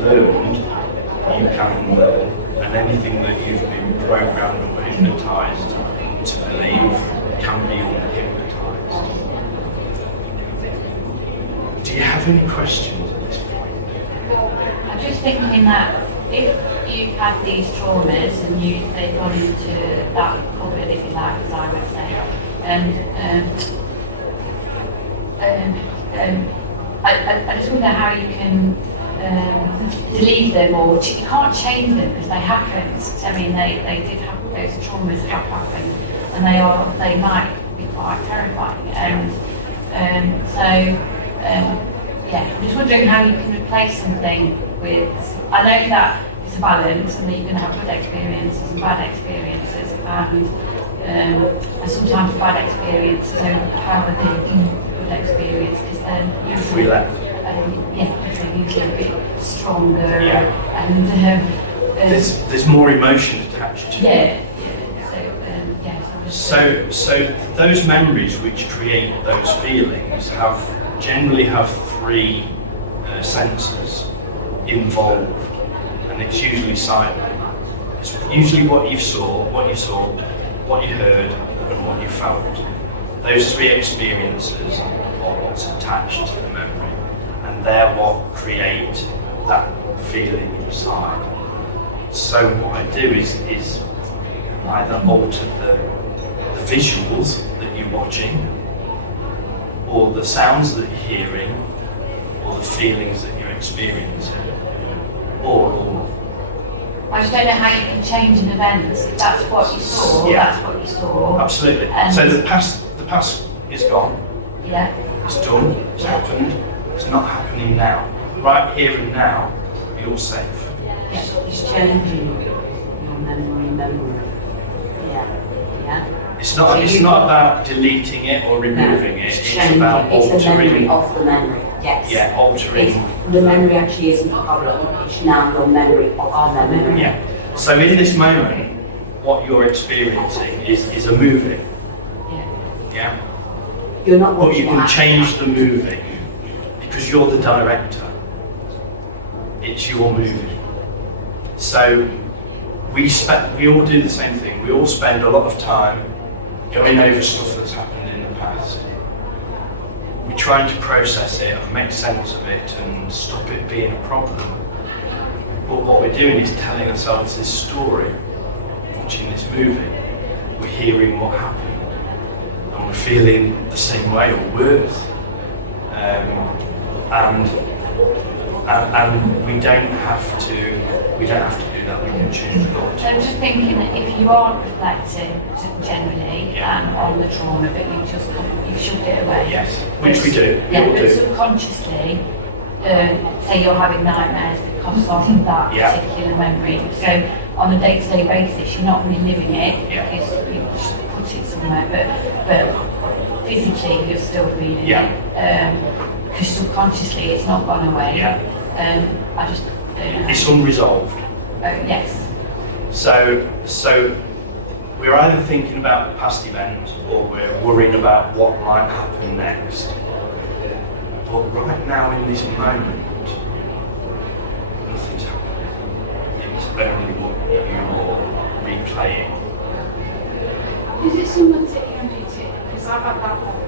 learned you can unlearn, and anything that you've been programmed or hypnotised to believe can be unhypnotised. Do you have any questions at this point? I'm just thinking that if you've had these traumas and they've gone into that cupboard, if you like, as I would say, and I just wonder how you can delete them, or you can't change them because they happened. I mean, they did have those traumas have happened, and they might be quite terrifying. I'm just wondering how you can replace something with. I know that it's a balance, and that you can have good experiences and bad experiences, and sometimes bad experiences overpower the good experience, because then if we let they're usually a bit stronger, and there's more emotion attached to it. So those memories which create those feelings generally have three senses involved, and it's usually silent. It's usually what you saw, what you heard, and what you felt. Those three experiences are what's attached to the memory, and they're what create that feeling inside. So what I do is either alter the visuals that you're watching, or the sounds that you're hearing, or the feelings that you're experiencing, or all of them. I just don't know how you can change an event. If that's what you saw, that's what you saw. Absolutely. So the past is gone. Yeah. It's done. It's happened. It's not happening now. Right here and now, you're safe. It's changing your memory. Yeah. It's not about deleting it or removing it. It's about altering. It's the memory of the memory. Yes. Yeah, altering. The memory actually isn't a problem. It's now your memory of the memory. Yeah. So in this moment, what you're experiencing is a movie. Yeah. You're not. But you can change the movie because you're the director. It's your movie. So we all do the same thing. We all spend a lot of time going over stuff that's happened in the past. We're trying to process it and make sense of it and stop it being a problem. But what we're doing is telling ourselves this story, watching this movie. We're hearing what happened. and we're feeling the same way or worse. And we don't have to do that. We can change the thought. I'm just thinking that if you aren't reflecting generally on the trauma, but you've shoved it away. Yes, which we do. Yeah, but subconsciously, say you're having nightmares because of that particular memory. So on a day-to-day basis, you're not reliving it because you just put it somewhere, but physically you're still feeling it. Because subconsciously it's not gone away. I just don't know. It's unresolved. Yes. So we're either thinking about past events or we're worrying about what might happen next. But right now in this moment, nothing's happening. It's only what you're replaying. Is it similar to EMDT? Because I've had that one.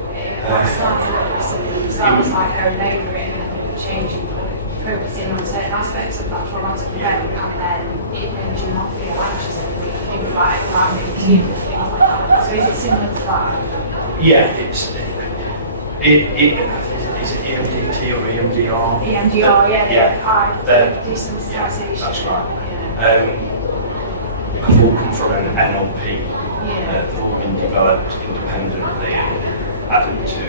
That sounds a little bit similar. Because that was like going over it and then changing, focusing on certain aspects of that traumatic event, and then it made you not feel anxious and things like things like that. So is it similar to that? Yeah, is it EMDT or EMDR? EMDR, desensitization. That's right. They've all come from an NLP. They've all been developed independently and added to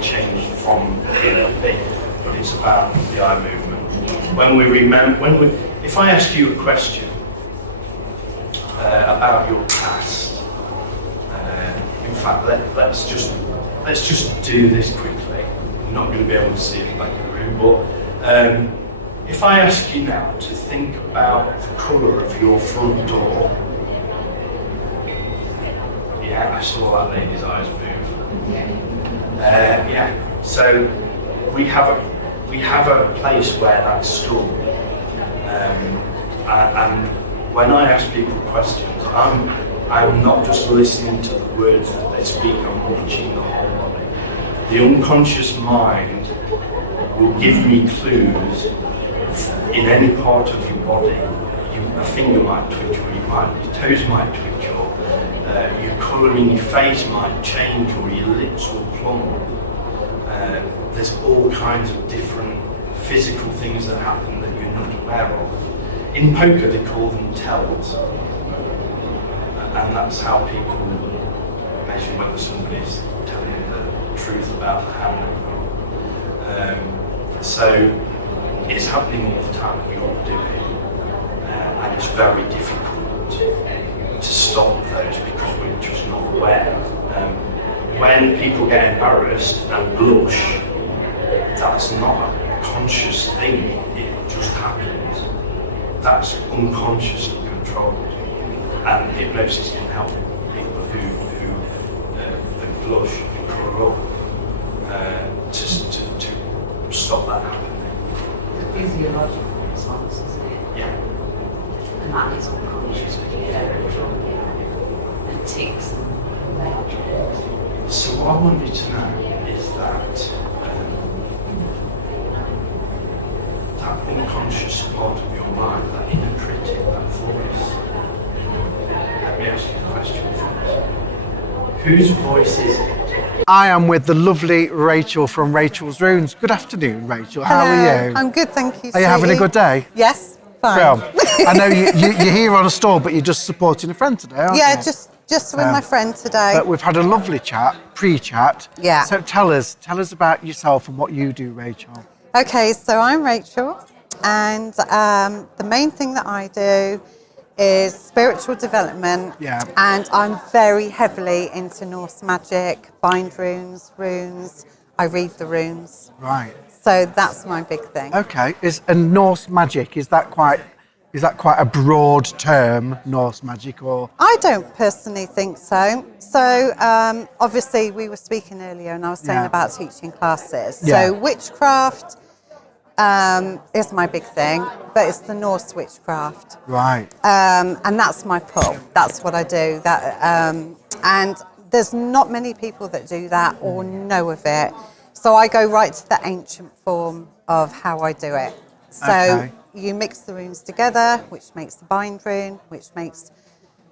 change from the NLP. But it's about the eye movement. If I ask you a question about your past, in fact, let's just do this quickly. You're not going to be able to see it back in the room, but if I ask you now to think about the colour of your front door, I saw that lady's eyes move. So we have a place where that's stored, and when I ask people questions, I'm not just listening to the words that they speak, I'm watching the whole body. The unconscious mind will give me clues in any part of your body. A finger might twitch, or your toes might twitch, or your colour in your face might change, or your lips will plump. There's all kinds of different physical things that happen that you're not aware of. In poker, they call them tells, and that's how people measure whether somebody's telling you the truth about the hand. So it's happening all the time. We all do it, and it's very difficult to stop those because we're just not aware. When people get embarrassed and blush, that's not a conscious thing, it just happens. That's unconsciously controlled. And hypnosis can help people who blush and colour up to stop that happening. The physiological response, isn't it? Yeah. And that is unconscious when you don't control it. And tics. So what I want you to know is that that unconscious part of your mind, that inner critic, that voice. Let me ask you a question first. Whose voice is it? I am with the lovely Rachel from Rachel's Runes. Good afternoon, Rachel. How are you? I'm good, thank you. Are you having a good day? Yes, fine. Well, I know you're here on a stall, but you're just supporting a friend today, aren't you? Yeah, just with my friend today. But we've had a lovely chat, pre-chat. Yeah. So tell us about yourself and what you do, Rachel. Okay, so I'm Rachel, and the main thing that I do is spiritual development. Yeah. And I'm very heavily into Norse magic, bind runes. I read the runes. Right. So that's my big thing. Okay. And Norse magic, is that quite a broad term, Norse magic, or? I don't personally think so. So obviously we were speaking earlier and I was saying about teaching classes. Yeah. So witchcraft is my big thing, but it's the Norse witchcraft. Right. And that's my pull. That's what I do. And there's not many people that do that or know of it. So I go right to the ancient form of how I do it. So you mix the runes together, which makes the bind rune, which makes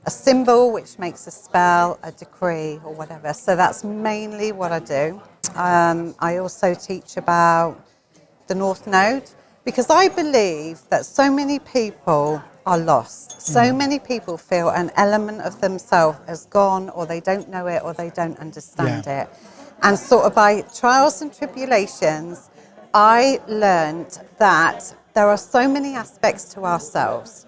a symbol which makes a spell, a decree, or whatever. So that's mainly what I do. I also teach about the North Node, because I believe that so many people are lost. So many people feel an element of themselves has gone, or they don't know it, or they don't understand it. And sort of by trials and tribulations, I learned that there are so many aspects to ourselves,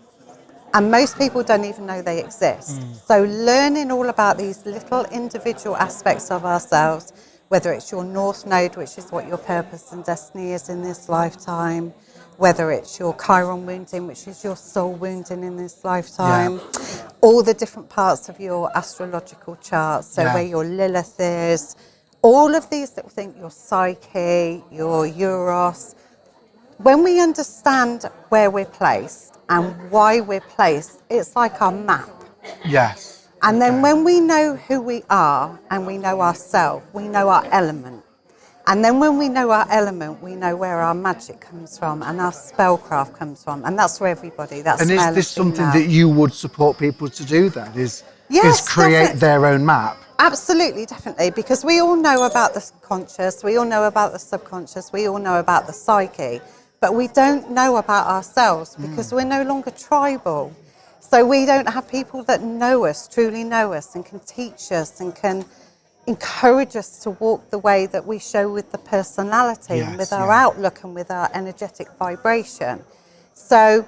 and most people don't even know they exist. So learning all about these little individual aspects of ourselves, whether it's your North Node, which is what your purpose and destiny is in this lifetime, whether it's your Chiron wounding, which is your soul wounding in this lifetime, all the different parts of your astrological chart, so where your Lilith is, all of these little things, your Psyche, your Eros. When we understand where we're placed and why we're placed, it's like our map. Yes. And then when we know who we are and we know ourselves, we know our element. And then when we know our element, we know where our magic comes from and our spellcraft comes from. And that's for everybody. That's and is this something that you would support people to do then? Is create their own map? Absolutely, definitely. Because we all know about the conscious, we all know about the subconscious, we all know about the psyche. But we don't know about ourselves because we're no longer tribal. So we don't have people that know us, truly know us, and can teach us and can encourage us to walk the way that we show with the personality and with our outlook and with our energetic vibration. So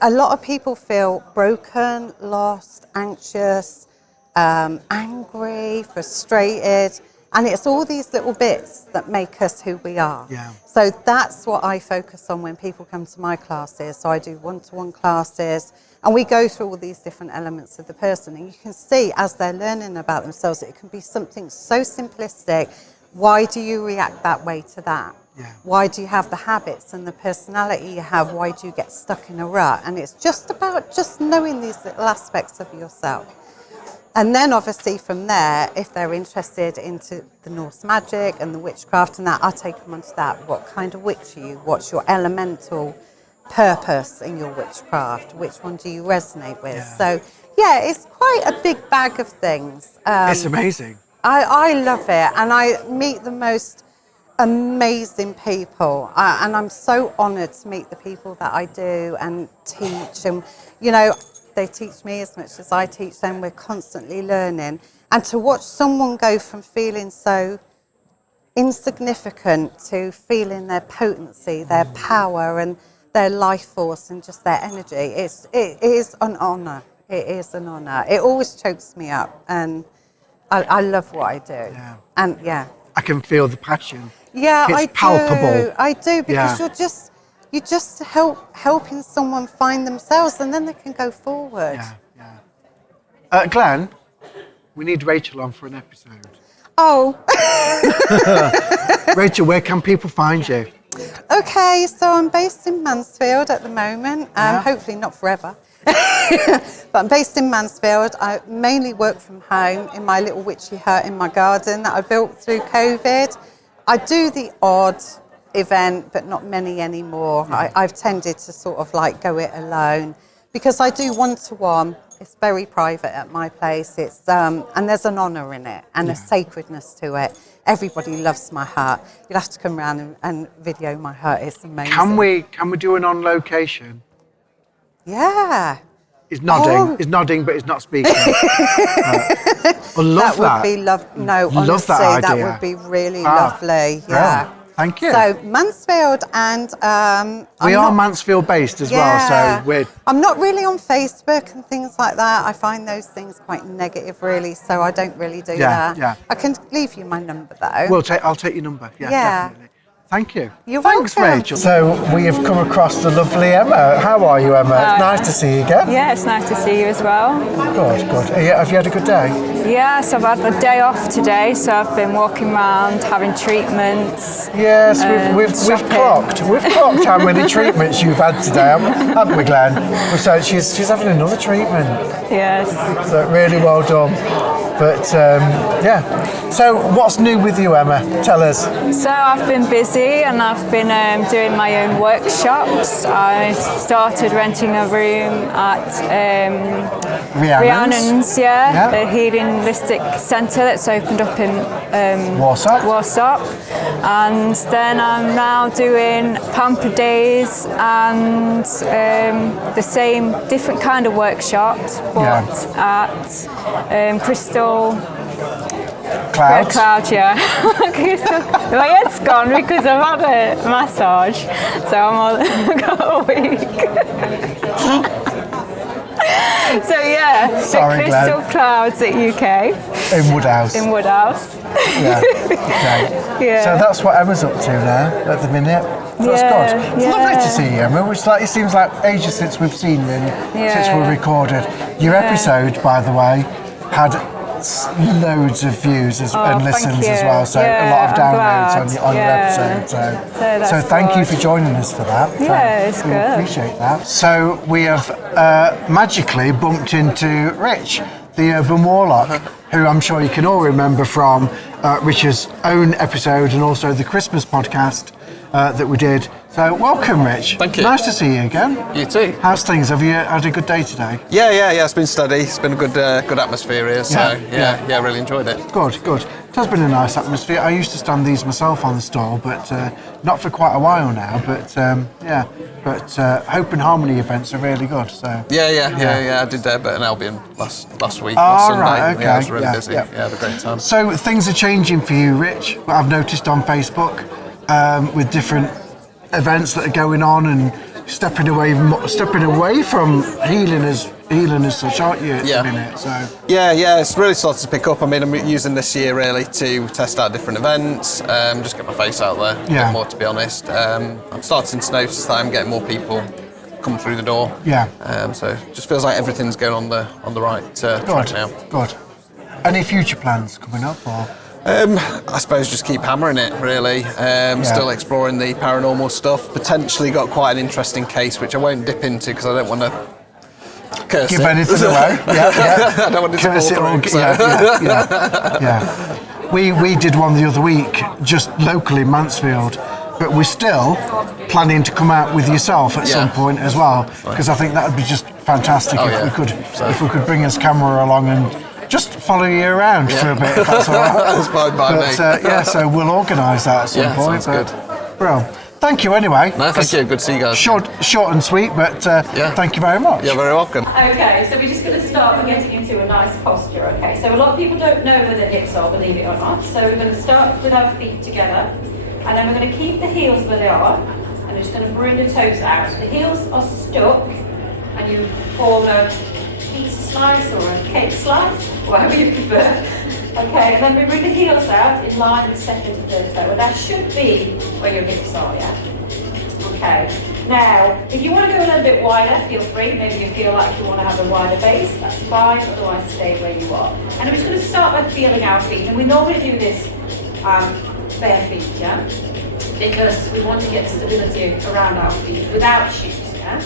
a lot of people feel broken, lost, anxious, angry, frustrated, and it's all these little bits that make us who we are. So that's what I focus on when people come to my classes. So I do one-to-one classes, and we go through all these different elements of the person, and you can see as they're learning about themselves, it can be something so simplistic. Why do you react that way to that? Why do you have the habits and the personality you have? Why do you get stuck in a rut? And it's just about just knowing these little aspects of yourself. And then obviously from there, if they're interested into the Norse magic and the witchcraft and that, I'll take them onto that. What kind of witch are you? What's your elemental purpose in your witchcraft? Which one do you resonate with? So yeah, it's quite a big bag of things. It's amazing. I love it, and I meet the most amazing people, and I'm so honoured to meet the people that I do and teach, and you know, they teach me as much as I teach them. We're constantly learning, and to watch someone go from feeling so insignificant to feeling their potency, their power and their life force and just their energy, it is an honour. It is an honour. It always chokes me up, and I love what I do. And I can feel the passion. It's palpable. I do, because you're just helping someone find themselves, and then they can go forward. Glenn, we need Rachel on for an episode. Oh. Rachel, where can people find you? Okay, so I'm based in Mansfield at the moment. Hopefully not forever. But I'm based in Mansfield. I mainly work from home in my little witchy hut in my garden that I built through COVID. I do the odd event, but not many anymore. I've tended to sort of like go it alone because I do one-to-one. It's very private at my place. It's and there's an honour in it and a sacredness to it. Everybody loves my hut. You'll have to come around and video my hut. It's amazing. Can we do an on location? Yeah. He's nodding. He's nodding, but he's not speaking. I love that. That would be lovely. No, honestly, that would be really lovely. Yeah. Thank you. So Mansfield, and we are Mansfield based as well, so I'm not really on Facebook and things like that. I find those things quite negative, really. So I don't really do that. Yeah. I can leave you my number though. I'll take your number. Yeah. Definitely. Thank you. Thanks, Rachel. So we have come across the lovely Emma. How are you, Emma? Nice to see you again. Yeah, it's nice to see you as well. Good. Have you had a good day? Yes, I've had a day off today, so I've been walking around, having treatments. Yes, we've clocked how many treatments you've had today, haven't we, Glenn? So she's having another treatment. Yes. So really well done. But so what's new with you, Emma? Tell us. So I've been busy. busy, and I've been doing my own workshops. I started renting a room at Rhiannon's, the Healing Holistic Centre that's opened up in Warsop. And then I'm now doing Pamper Days and the same different kind of workshops, but at Crystal Clouds. Yeah. My head's gone because I've had a massage, so I've got a week. So yeah, Sorry, the Crystal Glenn. Clouds at UK. In Woodhouse. In Woodhouse. Yeah. Okay. Yeah. So that's what Emma's up to now at the minute. That's good. It's lovely to see you, Emma. It seems like ages since we've seen you, since we recorded. Your episode, by the way, had loads of views and listens as well, so a lot of downloads on your episode. So thank you for joining us for that. Yeah, it's we good. appreciate that. So we have magically bumped into Rich, the Urban Warlock, who I'm sure you can all remember from Rich's own episode and also the Christmas podcast that we did. So welcome, Rich. Thank you. Nice to see you again. You too. How's things? Have you had a good day today? Yeah. It's been steady. It's been a good atmosphere here. So yeah, really enjoyed it. Good. It has been a nice atmosphere. I used to stand these myself on the stall, but not for quite a while now. But Hope and Harmony events are really good. So Yeah. I did a bit in Albion last week. Oh, last Sunday. right, okay. Yeah, it was really Yeah, busy. yeah. Yeah, had a great time. So things are changing for you, Rich. I've noticed on Facebook with different events that are going on and stepping away from healing as such, aren't you? At the minute, so. Yeah, it's really started to pick up. I mean, I'm using this year really to test out different events, just get my face out there a bit more, to be honest. I'm starting to notice that I'm getting more people come through the door. Yeah. So it just feels like everything's going on the right track now. Good. Any future plans coming up, or? I suppose just keep hammering it, really. Still exploring the paranormal stuff. Potentially got quite an interesting case, which I won't dip into because I don't want to curse Give it. anything away. I don't want to curse it all. Yeah. We did one the other week, just locally in Mansfield, but we're still planning to come out with yourself at some point as well, because I think that would be just fantastic if we could bring his camera along and just follow you around for a bit, if that's all right. That's fine by me. So we'll organise that at some point. Sounds good. Bro, thank you anyway. No, thank you. Good to see you guys. Short and sweet, but thank you very much. You're very welcome. Okay, so we're just going to start by getting into a nice posture, okay? So a lot of people don't know where the hips are, believe it or not. So we're going to start with our feet together, and then we're going to keep the heels where they are, and we're just going to bring the toes out. The heels are stuck, and you form a pizza slice or a cake slice, whatever you prefer. Okay, and then we bring the heels out in line with second and third toe, and that should be where your hips are, yeah? Okay, now, if you want to go a little bit wider, feel free. Maybe you feel like you want to have a wider base, that's fine, otherwise stay where you are. And I'm just going to start by feeling our feet, and we normally do this bare feet, yeah? Because we want to get stability around our feet without shoes, yeah?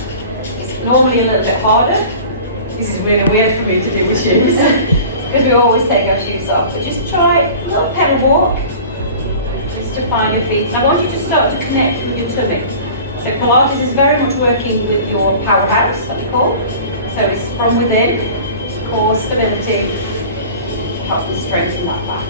It's normally a little bit harder. This is really weird for me to do with shoes, because we always take our shoes off. But just try a little pedal walk, just to find your feet. And I want you to start to connect with your tummy. So Pilates is very much working with your powerhouse, that we call. So it's from within, core stability, help you strengthen that back.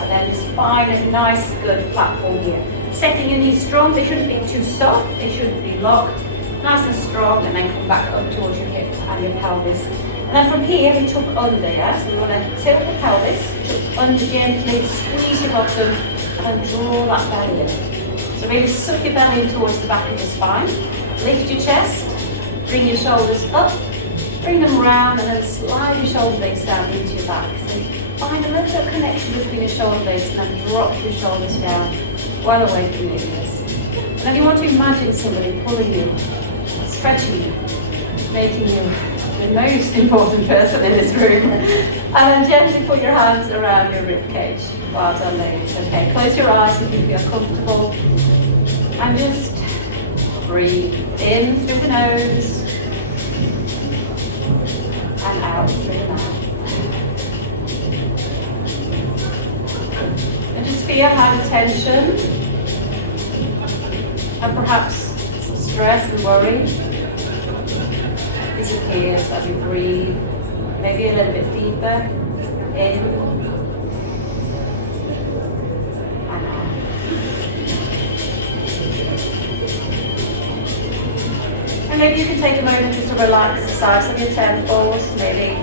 And then just find a nice, good platform here. Setting your knees strong, they shouldn't be too soft, they shouldn't be locked. Nice and strong, and then come back up towards your hips and your pelvis. And then from here, we tuck under, yeah? So we want to tilt the pelvis, tuck under gently, squeeze your bottom, and then draw that belly in. So really suck your belly in towards the back of your spine. Lift your chest, bring your shoulders up, bring them round, and then slide your shoulder blades down into your back. So find a little bit of connection between your shoulder blades, and then drop your shoulders down, well away from your ears. And then you want to imagine somebody pulling you, stretching you, making you the most important person in this room. And then gently put your hands around your rib cage while done ladies. Okay, close your eyes if you feel comfortable. And just breathe in through the nose and out through the mouth. And just feel how the tension and perhaps some stress and worry disappears as we breathe, maybe a little bit deeper in and out. And maybe you can take a moment just to relax the sides of your temples, maybe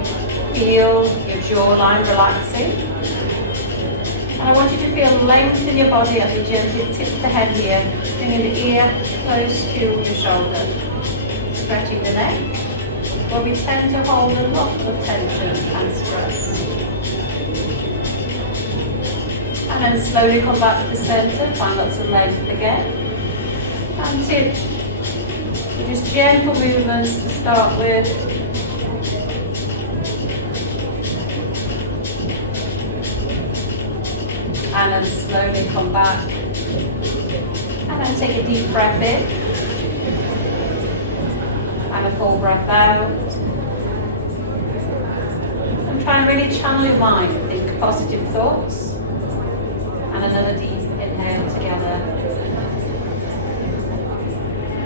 feel your jawline relaxing. And I want you to feel length in your body as you gently tip the head here, bringing the ear close to your shoulder, stretching the neck, where we tend to hold a lot of tension and stress. And then slowly come back to the center, find lots of length again, and tip. So just gentle movements to start with. And then slowly come back. And then take a deep breath in. And a full breath out. And try and really channel your mind. Think positive thoughts. And another deep inhale together.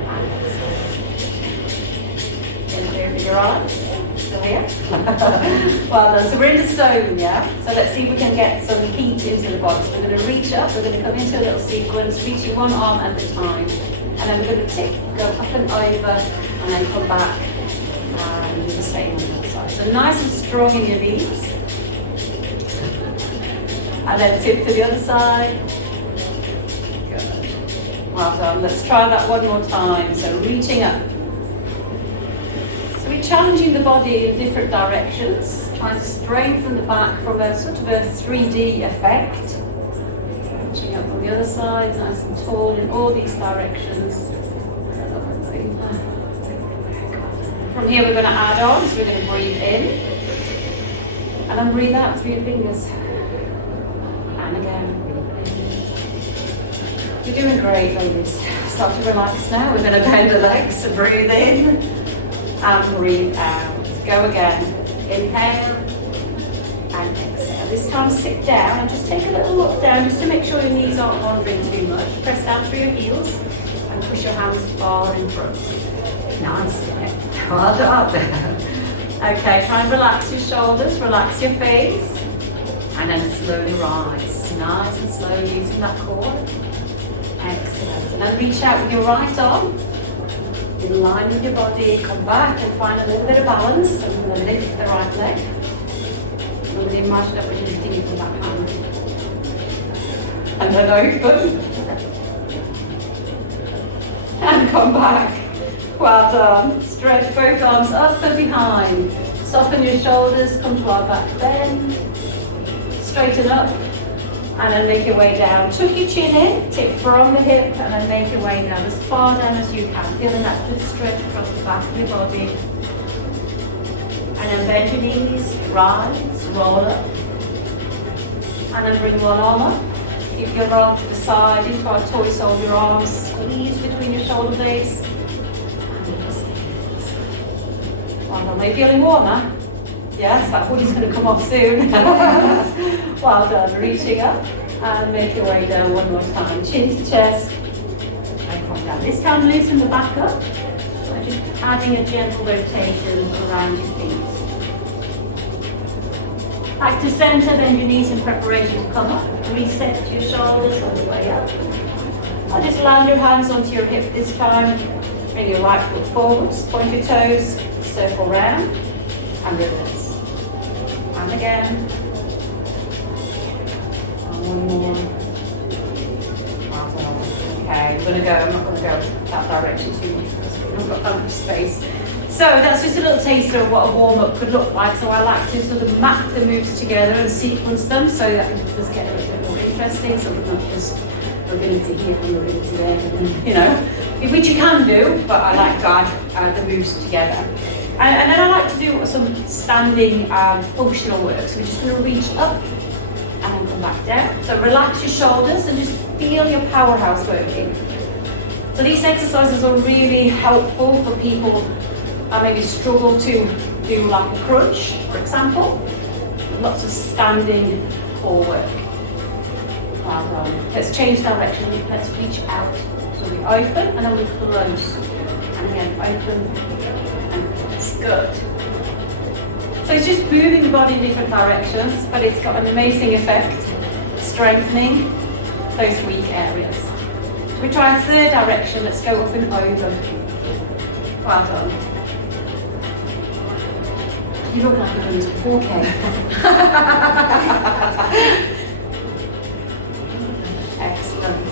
And exhale. Open your eyes. Still here? Well done. So we're in the zone, yeah? So let's see if we can get some heat into the body. So we're going to reach up, we're going to come into a little sequence, reaching one arm at a time. And then we're going to tick, go up and over, and then come back and do the same on the other side. So nice and strong in your knees. And then tip to the other side. Good. Well done. Let's try that one more time. So reaching up. So we're challenging the body in different directions, trying to strengthen the back from a sort of a 3D effect. Reaching up on the other side, nice and tall in all these directions. From here we're going to add on, so we're going to breathe in. And then breathe out through your fingers. And again. You're doing great, ladies. Start to relax now. We're going to bend the legs, so breathe in. And breathe out. Go again. Inhale and exhale. This time sit down and just take a little look down just to make sure your knees aren't wandering too much. Press down through your heels and push your hands far in front. Nice. Well done. Okay, try and relax your shoulders, relax your face, and then slowly rise. Nice and slow using that core. Excellent. And then reach out with your right arm. In line with your body, come back and find a little bit of balance. I'm going to lift the right leg. I'm going to imagine that we're lifting your back hand. And then open. And come back. Well done. Stretch both arms up and behind. Soften your shoulders, come to our back bend. Straighten up. And then make your way down. Tuck your chin in, tip from the hip, and then make your way down as far down as you can. Feeling that good stretch across the back of your body. And then bend your knees, rise, roll up. And then bring one arm up. Keep your arm to the side, into our torso of your arms. Squeeze between your shoulder blades. Well done. Are you feeling warmer? Yes, that hoodie's going to come off soon. Well done. Reaching up and make your way down one more time. Chin to chest. And come down. This time loosen the back up. So just adding a gentle rotation around your feet. Back to centre, bend your knees in preparation to come up. Reset your shoulders all the way up. I'll just land your hands onto your hip this time. Bring your right foot forwards, point your toes, circle round, and reverse. And again. And one more. Okay, I'm not going to go that direction too much because we've not got that much space. So that's just a little taster of what a warm-up could look like. So I like to sort of map the moves together and sequence them so that it does get a little bit more interesting, so we're not just mobility here and mobility there, you know, which you can do, but I like to add the moves together. And then I like to do some standing functional work. So we're just going to reach up and then come back down. So relax your shoulders and just feel your powerhouse working. So these exercises are really helpful for people who maybe struggle to do like a crunch, for example. Lots of standing core work. Well done. Let's change direction. Let's reach out so we open and then we close. And again, open and close. Good. So it's just moving the body in different directions, but it's got an amazing effect, strengthening those weak areas. We try a third direction, let's go up and over. Well done. You look like you've done this before, Kate. Excellent.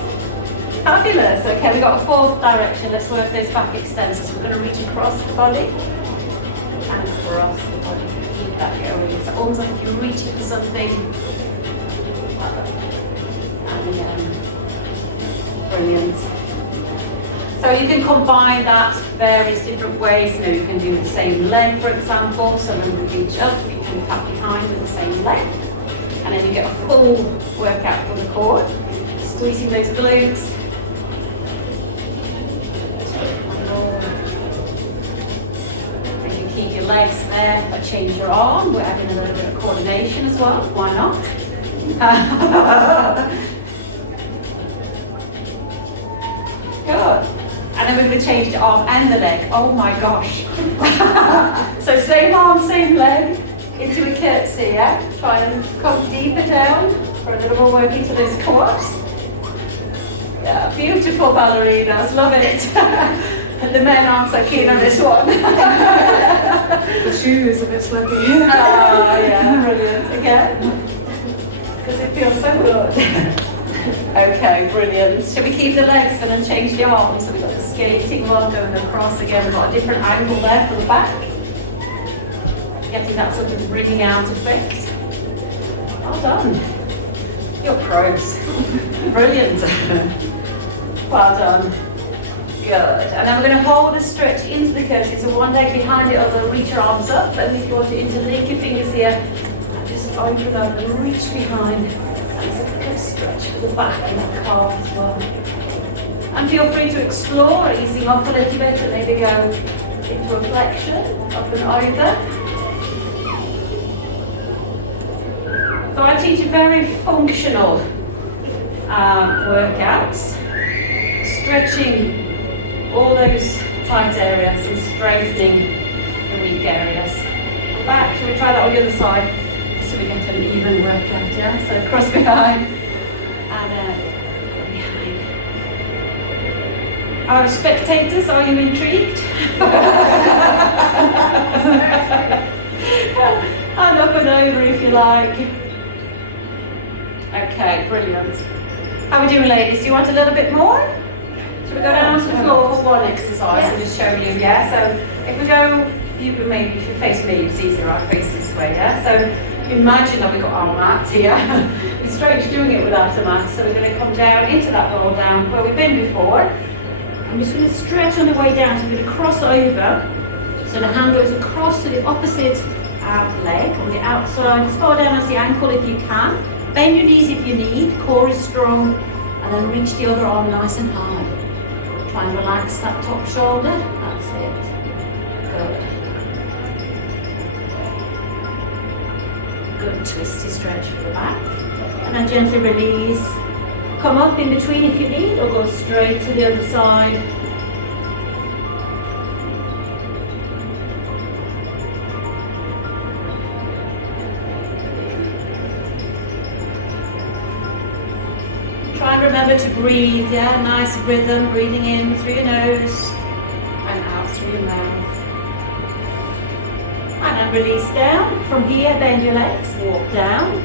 Fabulous. Okay, we've got a fourth direction. Let's work those back extensors. So we're going to reach across the body and across the body. Keep that going. So almost like if you're reaching for something. And again. Brilliant. So you can combine that various different ways. You know, you can do the same leg, for example. So when we reach up, you can tap behind with the same leg. And then you get a full workout for the core. Squeezing those glutes. And you keep your legs there, but change your arm. We're having a little bit of coordination as well. Why not? Good. And then we're going to change the arm and the leg. Oh my gosh. So same arm, same leg. Into a curtsy, yeah? Try and come deeper down for a little more work into those quads. Yeah, beautiful ballerinas, love it. And the men aren't so keen on this one. The shoe is a bit slippery. Oh yeah, brilliant. Again. Because it feels so good. Okay, brilliant. Shall we keep the legs then and change the arms? So we've got the skating one going across again. We've got a different angle there for the back. Getting that sort of bringing out effect. Well done. You're pros. Brilliant. Well done. Good. And then we're going to hold and stretch into the curtsy. So one leg behind the other, reach your arms up. And if you want to interlink your fingers here, just open up and reach behind. And it's a good stretch for the back and the calf as well. And feel free to explore, easing off a little bit and maybe go into a flexion, up and over. So I teach very functional workouts, stretching all those tight areas and straightening the weak areas. And back, shall we try that on the other side? So we get an even workout, yeah? So cross behind and behind. Our spectators, are you intrigued? And up and over if you like. Okay, brilliant. How are we doing, ladies? Do you want a little bit more? Should we go down to the floor for one exercise and just show you, yeah? So if we go, maybe if you face me, it's easier, I'll face this way, yeah? So imagine that we've got our mat here. It's strange doing it without a mat, so we're going to come down into that roll down where we've been before. I'm just going to stretch on the way down, so I'm going to cross over. So the hand goes across to the opposite leg on the outside. As far down as the ankle if you can. Bend your knees if you need, core is strong, and then reach the other arm nice and high. Try and relax that top shoulder, that's it. Good. Good twisty stretch for the back. And then gently release. Come up in between if you need, or go straight to the other side. Try and remember to breathe, yeah? Nice rhythm, breathing in through your nose and out through your mouth. And then release down. From here, bend your legs, walk down.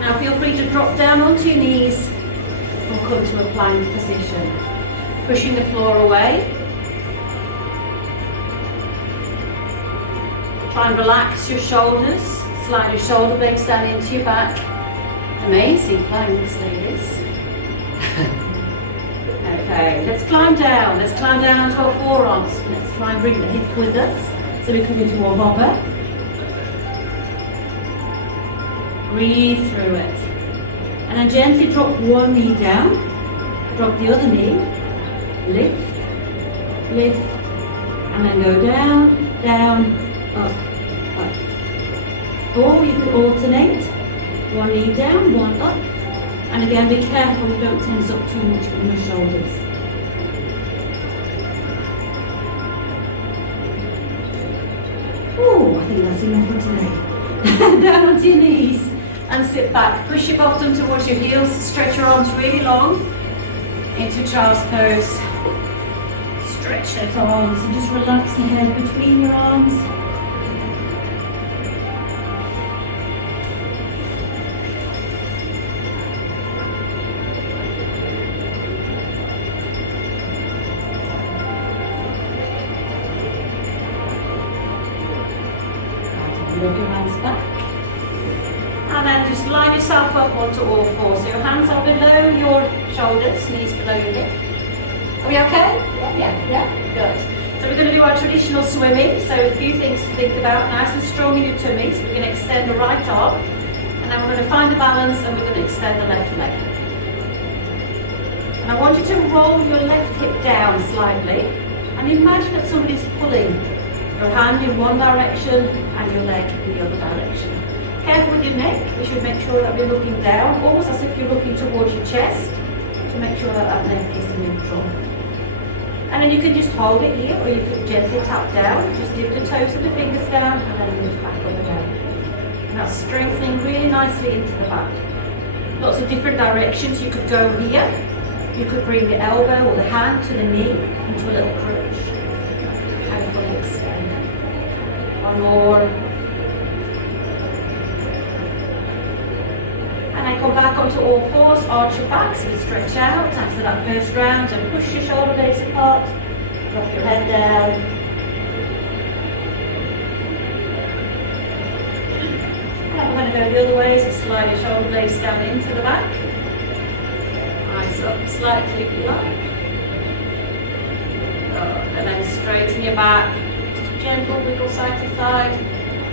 Now feel free to drop down onto your knees or come to a plank position. Pushing the floor away. Try and relax your shoulders. Slide your shoulder blades down into your back. Amazing planks, ladies. Okay, let's climb down. Let's climb down onto our forearms. Let's try and bring the hip with us. So we come into a hopper. Breathe through it. And then gently drop one knee down. Drop the other knee. Lift. Lift. And then go down, down, up, up. Or you could alternate. One knee down, one up, And again, be careful you don't tense up too much in your shoulders. Oh, I think that's enough for today. Down onto your knees and sit back. Push your bottom towards your heels. Stretch your arms really long into child's pose. Stretch those arms and just relax the head between your arms. Look your hands back. And then just line yourself up onto all fours. So your hands are below your shoulders, knees below your hip. Are we okay? Yeah. Good. So we're going to do our traditional swimming. So a few things to think about. Nice and strong in your tummy. So we're going to extend the right arm. And then we're going to find the balance and we're going to extend the left leg. And I want you to roll your left hip down slightly. And imagine that somebody's pulling your hand in one direction and your leg in the other direction. Careful with your neck. We should make sure that we're looking down, almost as if you're looking towards your chest, to make sure that that neck is neutral. And then you can just hold it here, or you can gently tap down. Just dip the toes of the fingers down and then lift back up again. And that's strengthening really nicely into the back. Lots of different directions. You could go here. You could bring the elbow or the hand to the knee into a little crunch. And fully extend. One more. And then come back onto all fours, arch your back, so you stretch out after that first round and push your shoulder blades apart. Drop your head down. And we're going to go the other way, so slide your shoulder blades down into the back. Eyes up slightly if you like. And then straighten your back. Gentle wiggle side to side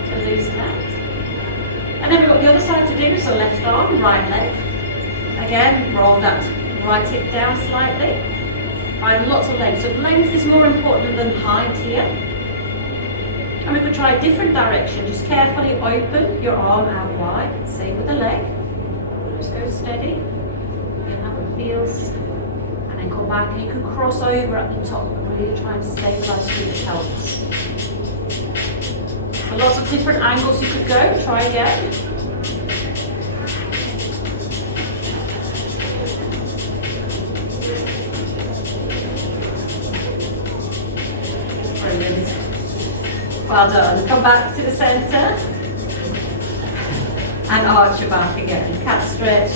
to loosen that. And then we've got the other side to do, so left arm, right leg. Again, roll that right hip down slightly. Find lots of length. So length is more important than height here. And we could try a different direction. Just carefully open your arm out wide. Same with the leg. Just go steady. And how it feels. And then come back and you can cross over at the top. Really try and stabilise through the pelvis. Lots of different angles you could go. Try again. Brilliant. Well done. Come back to the centre. And arch your back again. Cat stretch.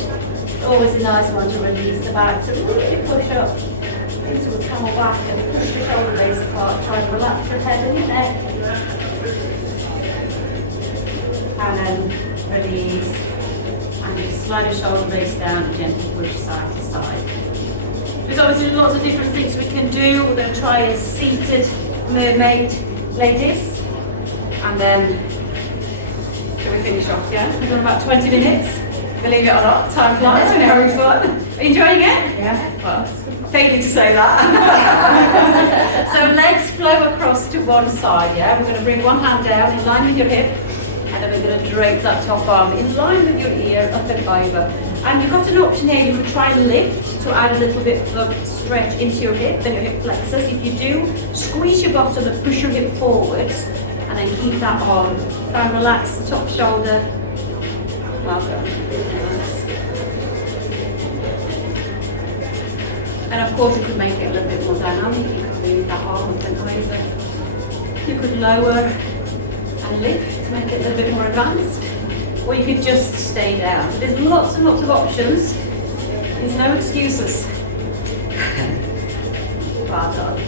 Always a nice one to release the back. So really push up into a camel back and push your shoulder blades apart. Try and relax your head and your neck. And then release. And just slide your shoulder blades down and gently push side to side. There's obviously lots of different things we can do. We're going to try a seated mermaid ladies. And then, shall we finish off, yeah? We've done about 20 minutes. Believe it or not, time flies when you're having fun. Are you enjoying it? Yeah. Well, failing to say that. So legs flow across to one side, yeah? We're going to bring one hand down in line with your hip. And then we're going to drape that top arm in line with your ear, up and over. And you've got an option here, you can try and lift to add a little bit of stretch into your hip and your hip flexors. If you do, squeeze your bottom and push your hip forwards. And then keep that on. Try and relax the top shoulder. Well done. Nice. And of course you could make it a little bit more dynamic. You could move that arm up and over. You could lower and lift to make it a little bit more advanced. Or you could just stay down. So there's lots and lots of options. There's no excuses. Well done.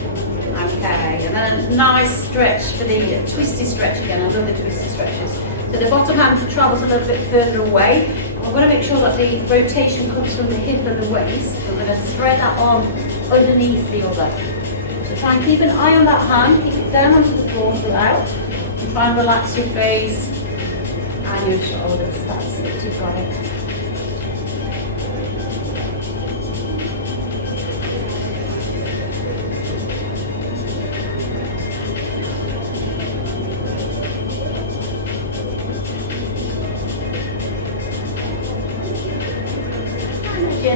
Okay, and then a nice stretch for the twisty stretch again. I love the twisty stretches. So the bottom hand travels a little bit further away. I'm going to make sure that the rotation comes from the hip and the waist. So we're going to thread that arm underneath the other. So try and keep an eye on that hand. Keep it down onto the floor still out. And try and relax your face and your shoulders. That's it, you've got it.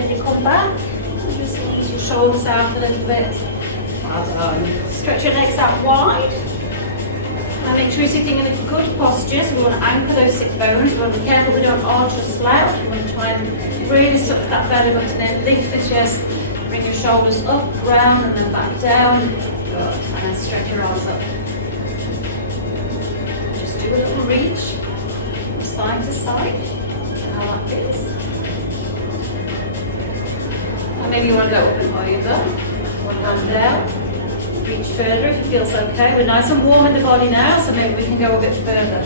gently come back. Just ease your shoulders out a little bit. Well done. Stretch your legs out wide. And make sure you're sitting in a good posture. So we want to anchor those sit bones. We want to be careful we don't arch or slouch. We want to try and really suck that belly button, then lift the chest. Bring your shoulders up, round, and then back down. Good. And then stretch your arms up. Just do a little reach, side to side. How like this. And maybe you want to go up and over. One hand down. Reach further if it feels okay. We're nice and warm in the body now, so maybe we can go a bit further.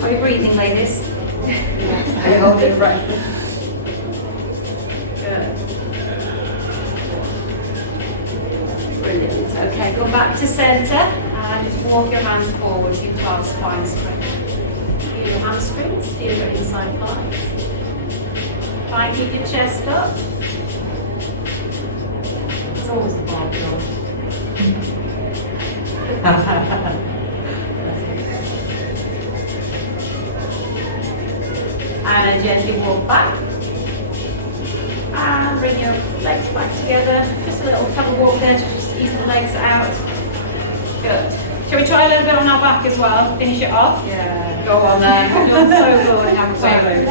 Are you breathing, ladies? Are you holding your breath? Good. Brilliant. Okay, go back to centre and just walk your hands forward. You entire spine stretch. Feel your hamstrings, feel your inside thighs. Try and keep your chest up. It's always a bar, and then gently walk back. And bring your legs back together. Just a little couple walk there to just ease the legs out. Good. Shall we try a little bit on our back as well? Finish it off? Yeah. Go on there. You're so good.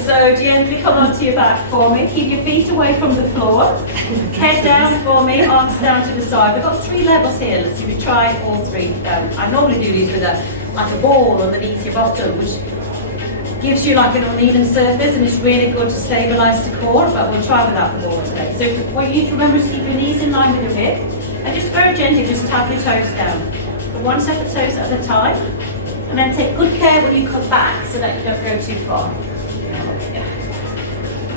So gently come onto your back for me. Keep your feet away from the floor. Head down for me, arms down to the side. We've got 3 levels here. Let's see if we try all 3. I normally do these with like a ball underneath your bottom, which gives you like an uneven surface and it's really good to stabilise the core, but we'll try without the ball today. So what you need to remember is to keep your knees in line with your hip and just very gently just tap your toes down. For 1 set of toes at a time, and then take good care when you come back so that you don't go too far. Yeah.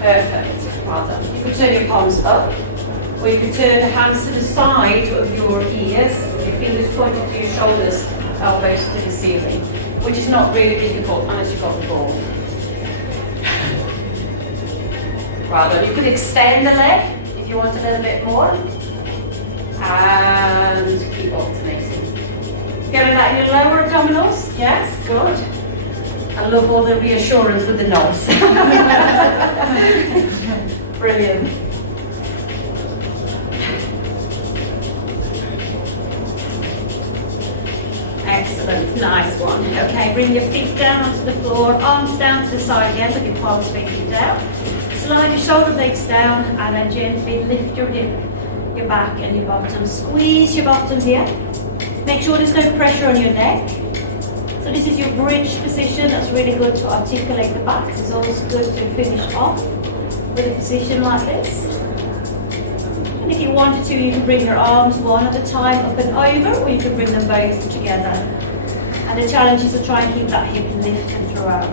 Perfect. Well done. You can turn your palms up, or you can turn the hands to the side of your ears, your fingers pointed to your shoulders, elbows to the ceiling, which is not really difficult unless you've got the ball. Well done. You could extend the leg if you want a little bit more, and keep alternating. Getting that in your lower abdominals? Yes, good. I love all the reassurance with the nods. Brilliant. Excellent, nice one. Okay, bring your feet down onto the floor, arms down to the side again with your palms facing down. Slide your shoulder blades down and then gently lift your hip, your back and your bottom. Squeeze your bottom here. Make sure there's no pressure on your neck. So this is your bridge position. That's really good to articulate the back. It's also good to finish off with a position like this. And if you wanted to, you can bring your arms one at a time up and over, or you can bring them both together. And the challenge is to try and keep that hip lifted throughout.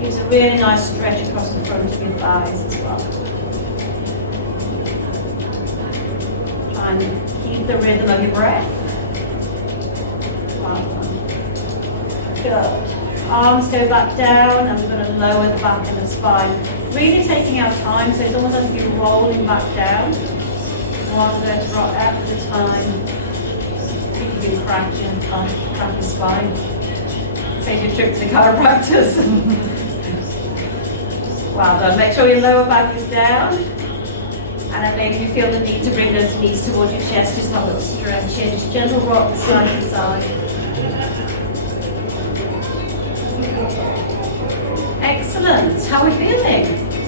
Gives a really nice stretch across the front of your thighs as well. Try and keep the rhythm of your breath. Good. Arms go back down and we're going to lower the back and the spine. Really taking our time, so it's almost as if you're rolling back down. One vertebra out at a time. You can crack your spine. Take your trip to the chiropractors. Well done. Make sure your lower back is down. And then maybe you feel the need to bring those knees towards your chest. Just have a little stretch here. Just gentle rock side to side. Excellent. How are we feeling?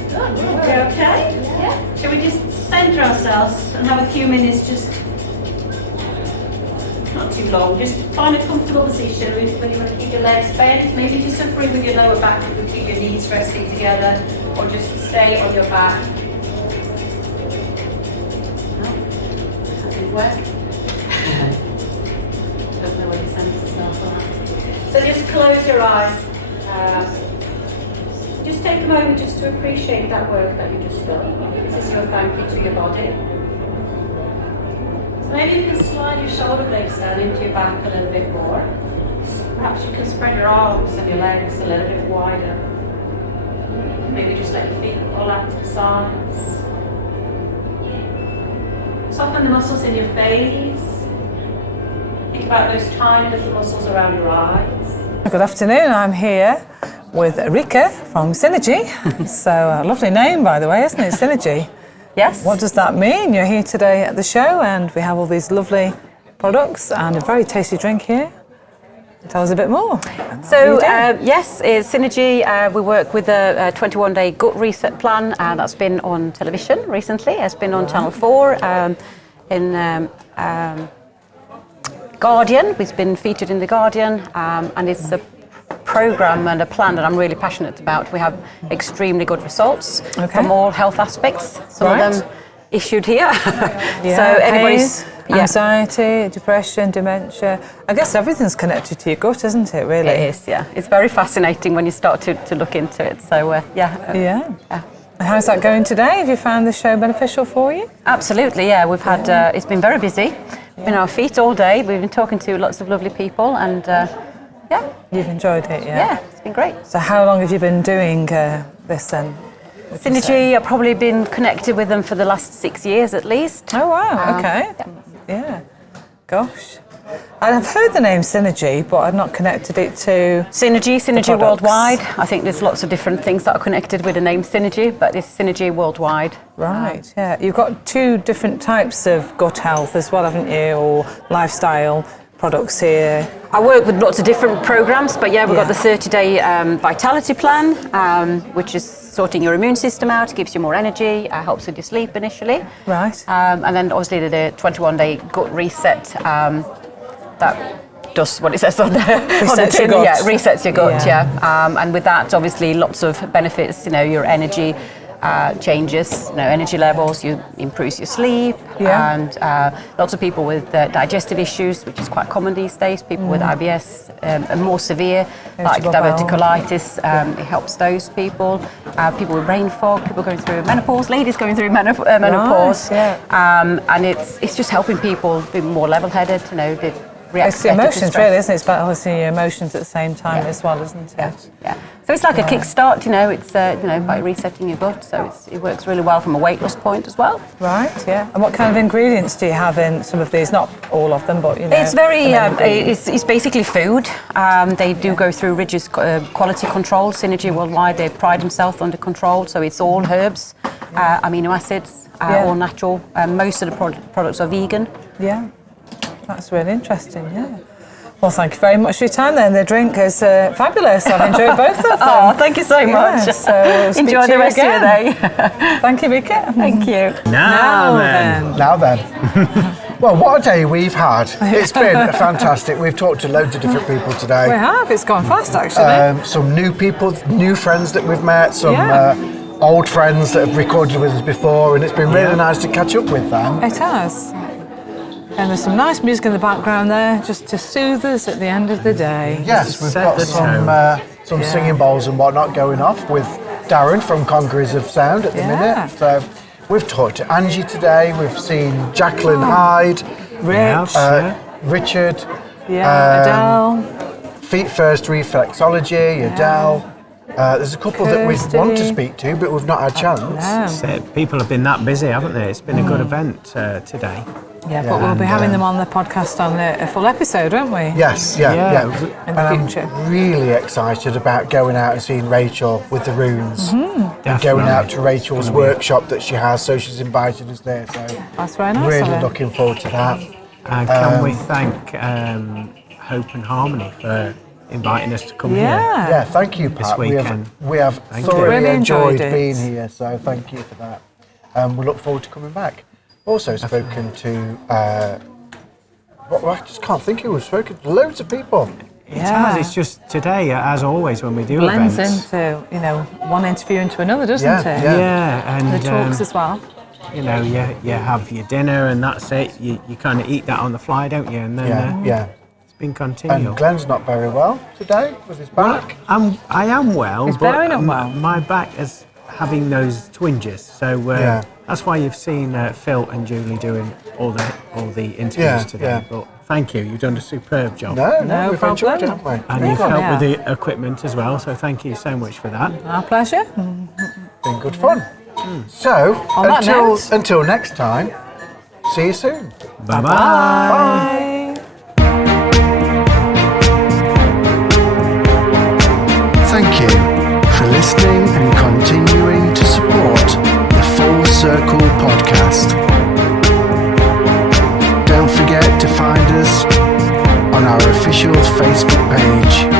Good. You okay? Yeah. Shall we just centre ourselves and have a few minutes, just not too long, just find a comfortable position when you want to keep your legs bent. Maybe just suffering with your lower back, you can keep your knees resting together, or just stay on your back. That didn't work. Don't know where you centre yourself on. So just close your eyes. Just take a moment just to appreciate that work that you just done. This is your thank you to your body. So maybe you can slide your shoulder blades down into your back a little bit more. Perhaps you can spread your arms and your legs a little bit wider. Maybe just let your feet pull out to the sides. Soften the muscles in your face. Think about those tiny little muscles around your eyes. Good afternoon, I'm here with Rika from Synergy. So, a lovely name, by the way, isn't it? Synergy. Yes. What does that mean? You're here today at the show and we have all these lovely products and a very tasty drink here. Tell us a bit more. So, yes, it's Synergy. We work with a 21-day gut reset plan, and that's been on television recently. It's been on Channel 4 in Guardian. It's been featured in The Guardian, and it's a programme and a plan that I'm really passionate about. We have extremely good results from all health aspects. Some of them issued here. So anybody's anxiety, depression, dementia. I guess everything's connected to your gut, isn't it, really? It is, yeah. It's very fascinating when you start to look into it. So, yeah. How's that going today? Have you found the show beneficial for you? Absolutely, yeah. We've had, it's been very busy. We've been on our feet all day. We've been talking to lots of lovely people and, You've enjoyed it, Yeah, it's been great. So how long have you been doing this then? Synergy, I've probably been connected with them for the last 6 years at least. Oh, wow, okay. Yeah. Gosh. I've heard the name Synergy, but I've not connected it to Synergy worldwide. I think there's lots of different things that are connected with the name Synergy, but it's Synergy worldwide. Right, yeah. You've got 2 different types of gut health as well, haven't you, or lifestyle products here? I work with lots of different programs, but we've got the 30-day vitality plan, which is sorting your immune system out, gives you more energy, helps with your sleep initially. Right. And then obviously the 21-day gut reset that does what it says on the tin. Yeah, resets your gut, and with that, obviously, lots of benefits, your energy changes, energy levels, you improves your sleep, and lots of people with digestive issues, which is quite common these days, people with IBS, and more severe, like diverticulitis, it helps those people, people with brain fog, people going through menopause, ladies going through menopause, and it's just helping people be more level-headed, It's the emotions, really, isn't it? It's about obviously your emotions at the same time as well, isn't it? Yeah. So it's like a kickstart, it's by resetting your gut. So it works really well from a weight loss point as well. Right. Yeah. And what kind of ingredients do you have in some of these? Not all of them, but It's very. It's basically food. They do go through rigid quality control. Synergy worldwide, they pride themselves under control. So it's all herbs, amino acids, all natural. Most of the products are vegan. Yeah. That's really interesting, yeah. Well, thank you very much for your time then. The drink is fabulous. I've enjoyed both of them. Oh, thank you so much. So enjoy the rest of your day. Thank you, Rika. Thank you. Now then. Well, what a day we've had. It's been fantastic. We've talked to loads of different people today. We have. It's gone fast, actually. Some new people, new friends that we've met, some old friends that have recorded with us before, and it's been really nice to catch up with them. It has. And there's some nice music in the background there, just to soothe us at the end of the day. Yes, we've got some singing bowls and whatnot going off with Darren from Conquerors of Sound at the minute. So we've talked to Angie today, we've seen Jacqueline Hyde, Richard, Adele, Feet First Reflexology, Adele. There's a couple that we want to speak to, but we've not had a chance. People have been that busy, haven't they? It's been a good event today. Yeah, but we'll be having them on the podcast on a full episode, won't we? Yes, in the future. I'm really excited about going out and seeing Rachel with the runes. And going out to Rachel's workshop that she has, so she's invited us there. So that's very nice. Really looking forward to that. And can we thank Hope and Harmony for inviting us to come here? Yeah, thank you, Pat. We have thoroughly enjoyed being here, so thank you for that. We look forward to coming back. Also spoken to, I just can't think who we've spoken to, loads of people. It has, it's just today, as always, when we do blends events. into, one interview into another, doesn't it? Yeah, and the talks as well. You have your dinner and that's it. You kind of eat that on the fly, don't you? And then it's been continual. And Glenn's not very well today with his back. Well, I am well, He's but very not well. My back is having those twinges, so that's why you've seen Phil and Julie doing all the interviews today. But thank you, you've done a superb job. No, we've enjoyed it, haven't we? And you've helped with the equipment as well, so thank you so much for that. Our pleasure. Been good fun. So, until next time, see you soon. Bye-bye. Bye. podcast. Don't forget to find us on our official Facebook page.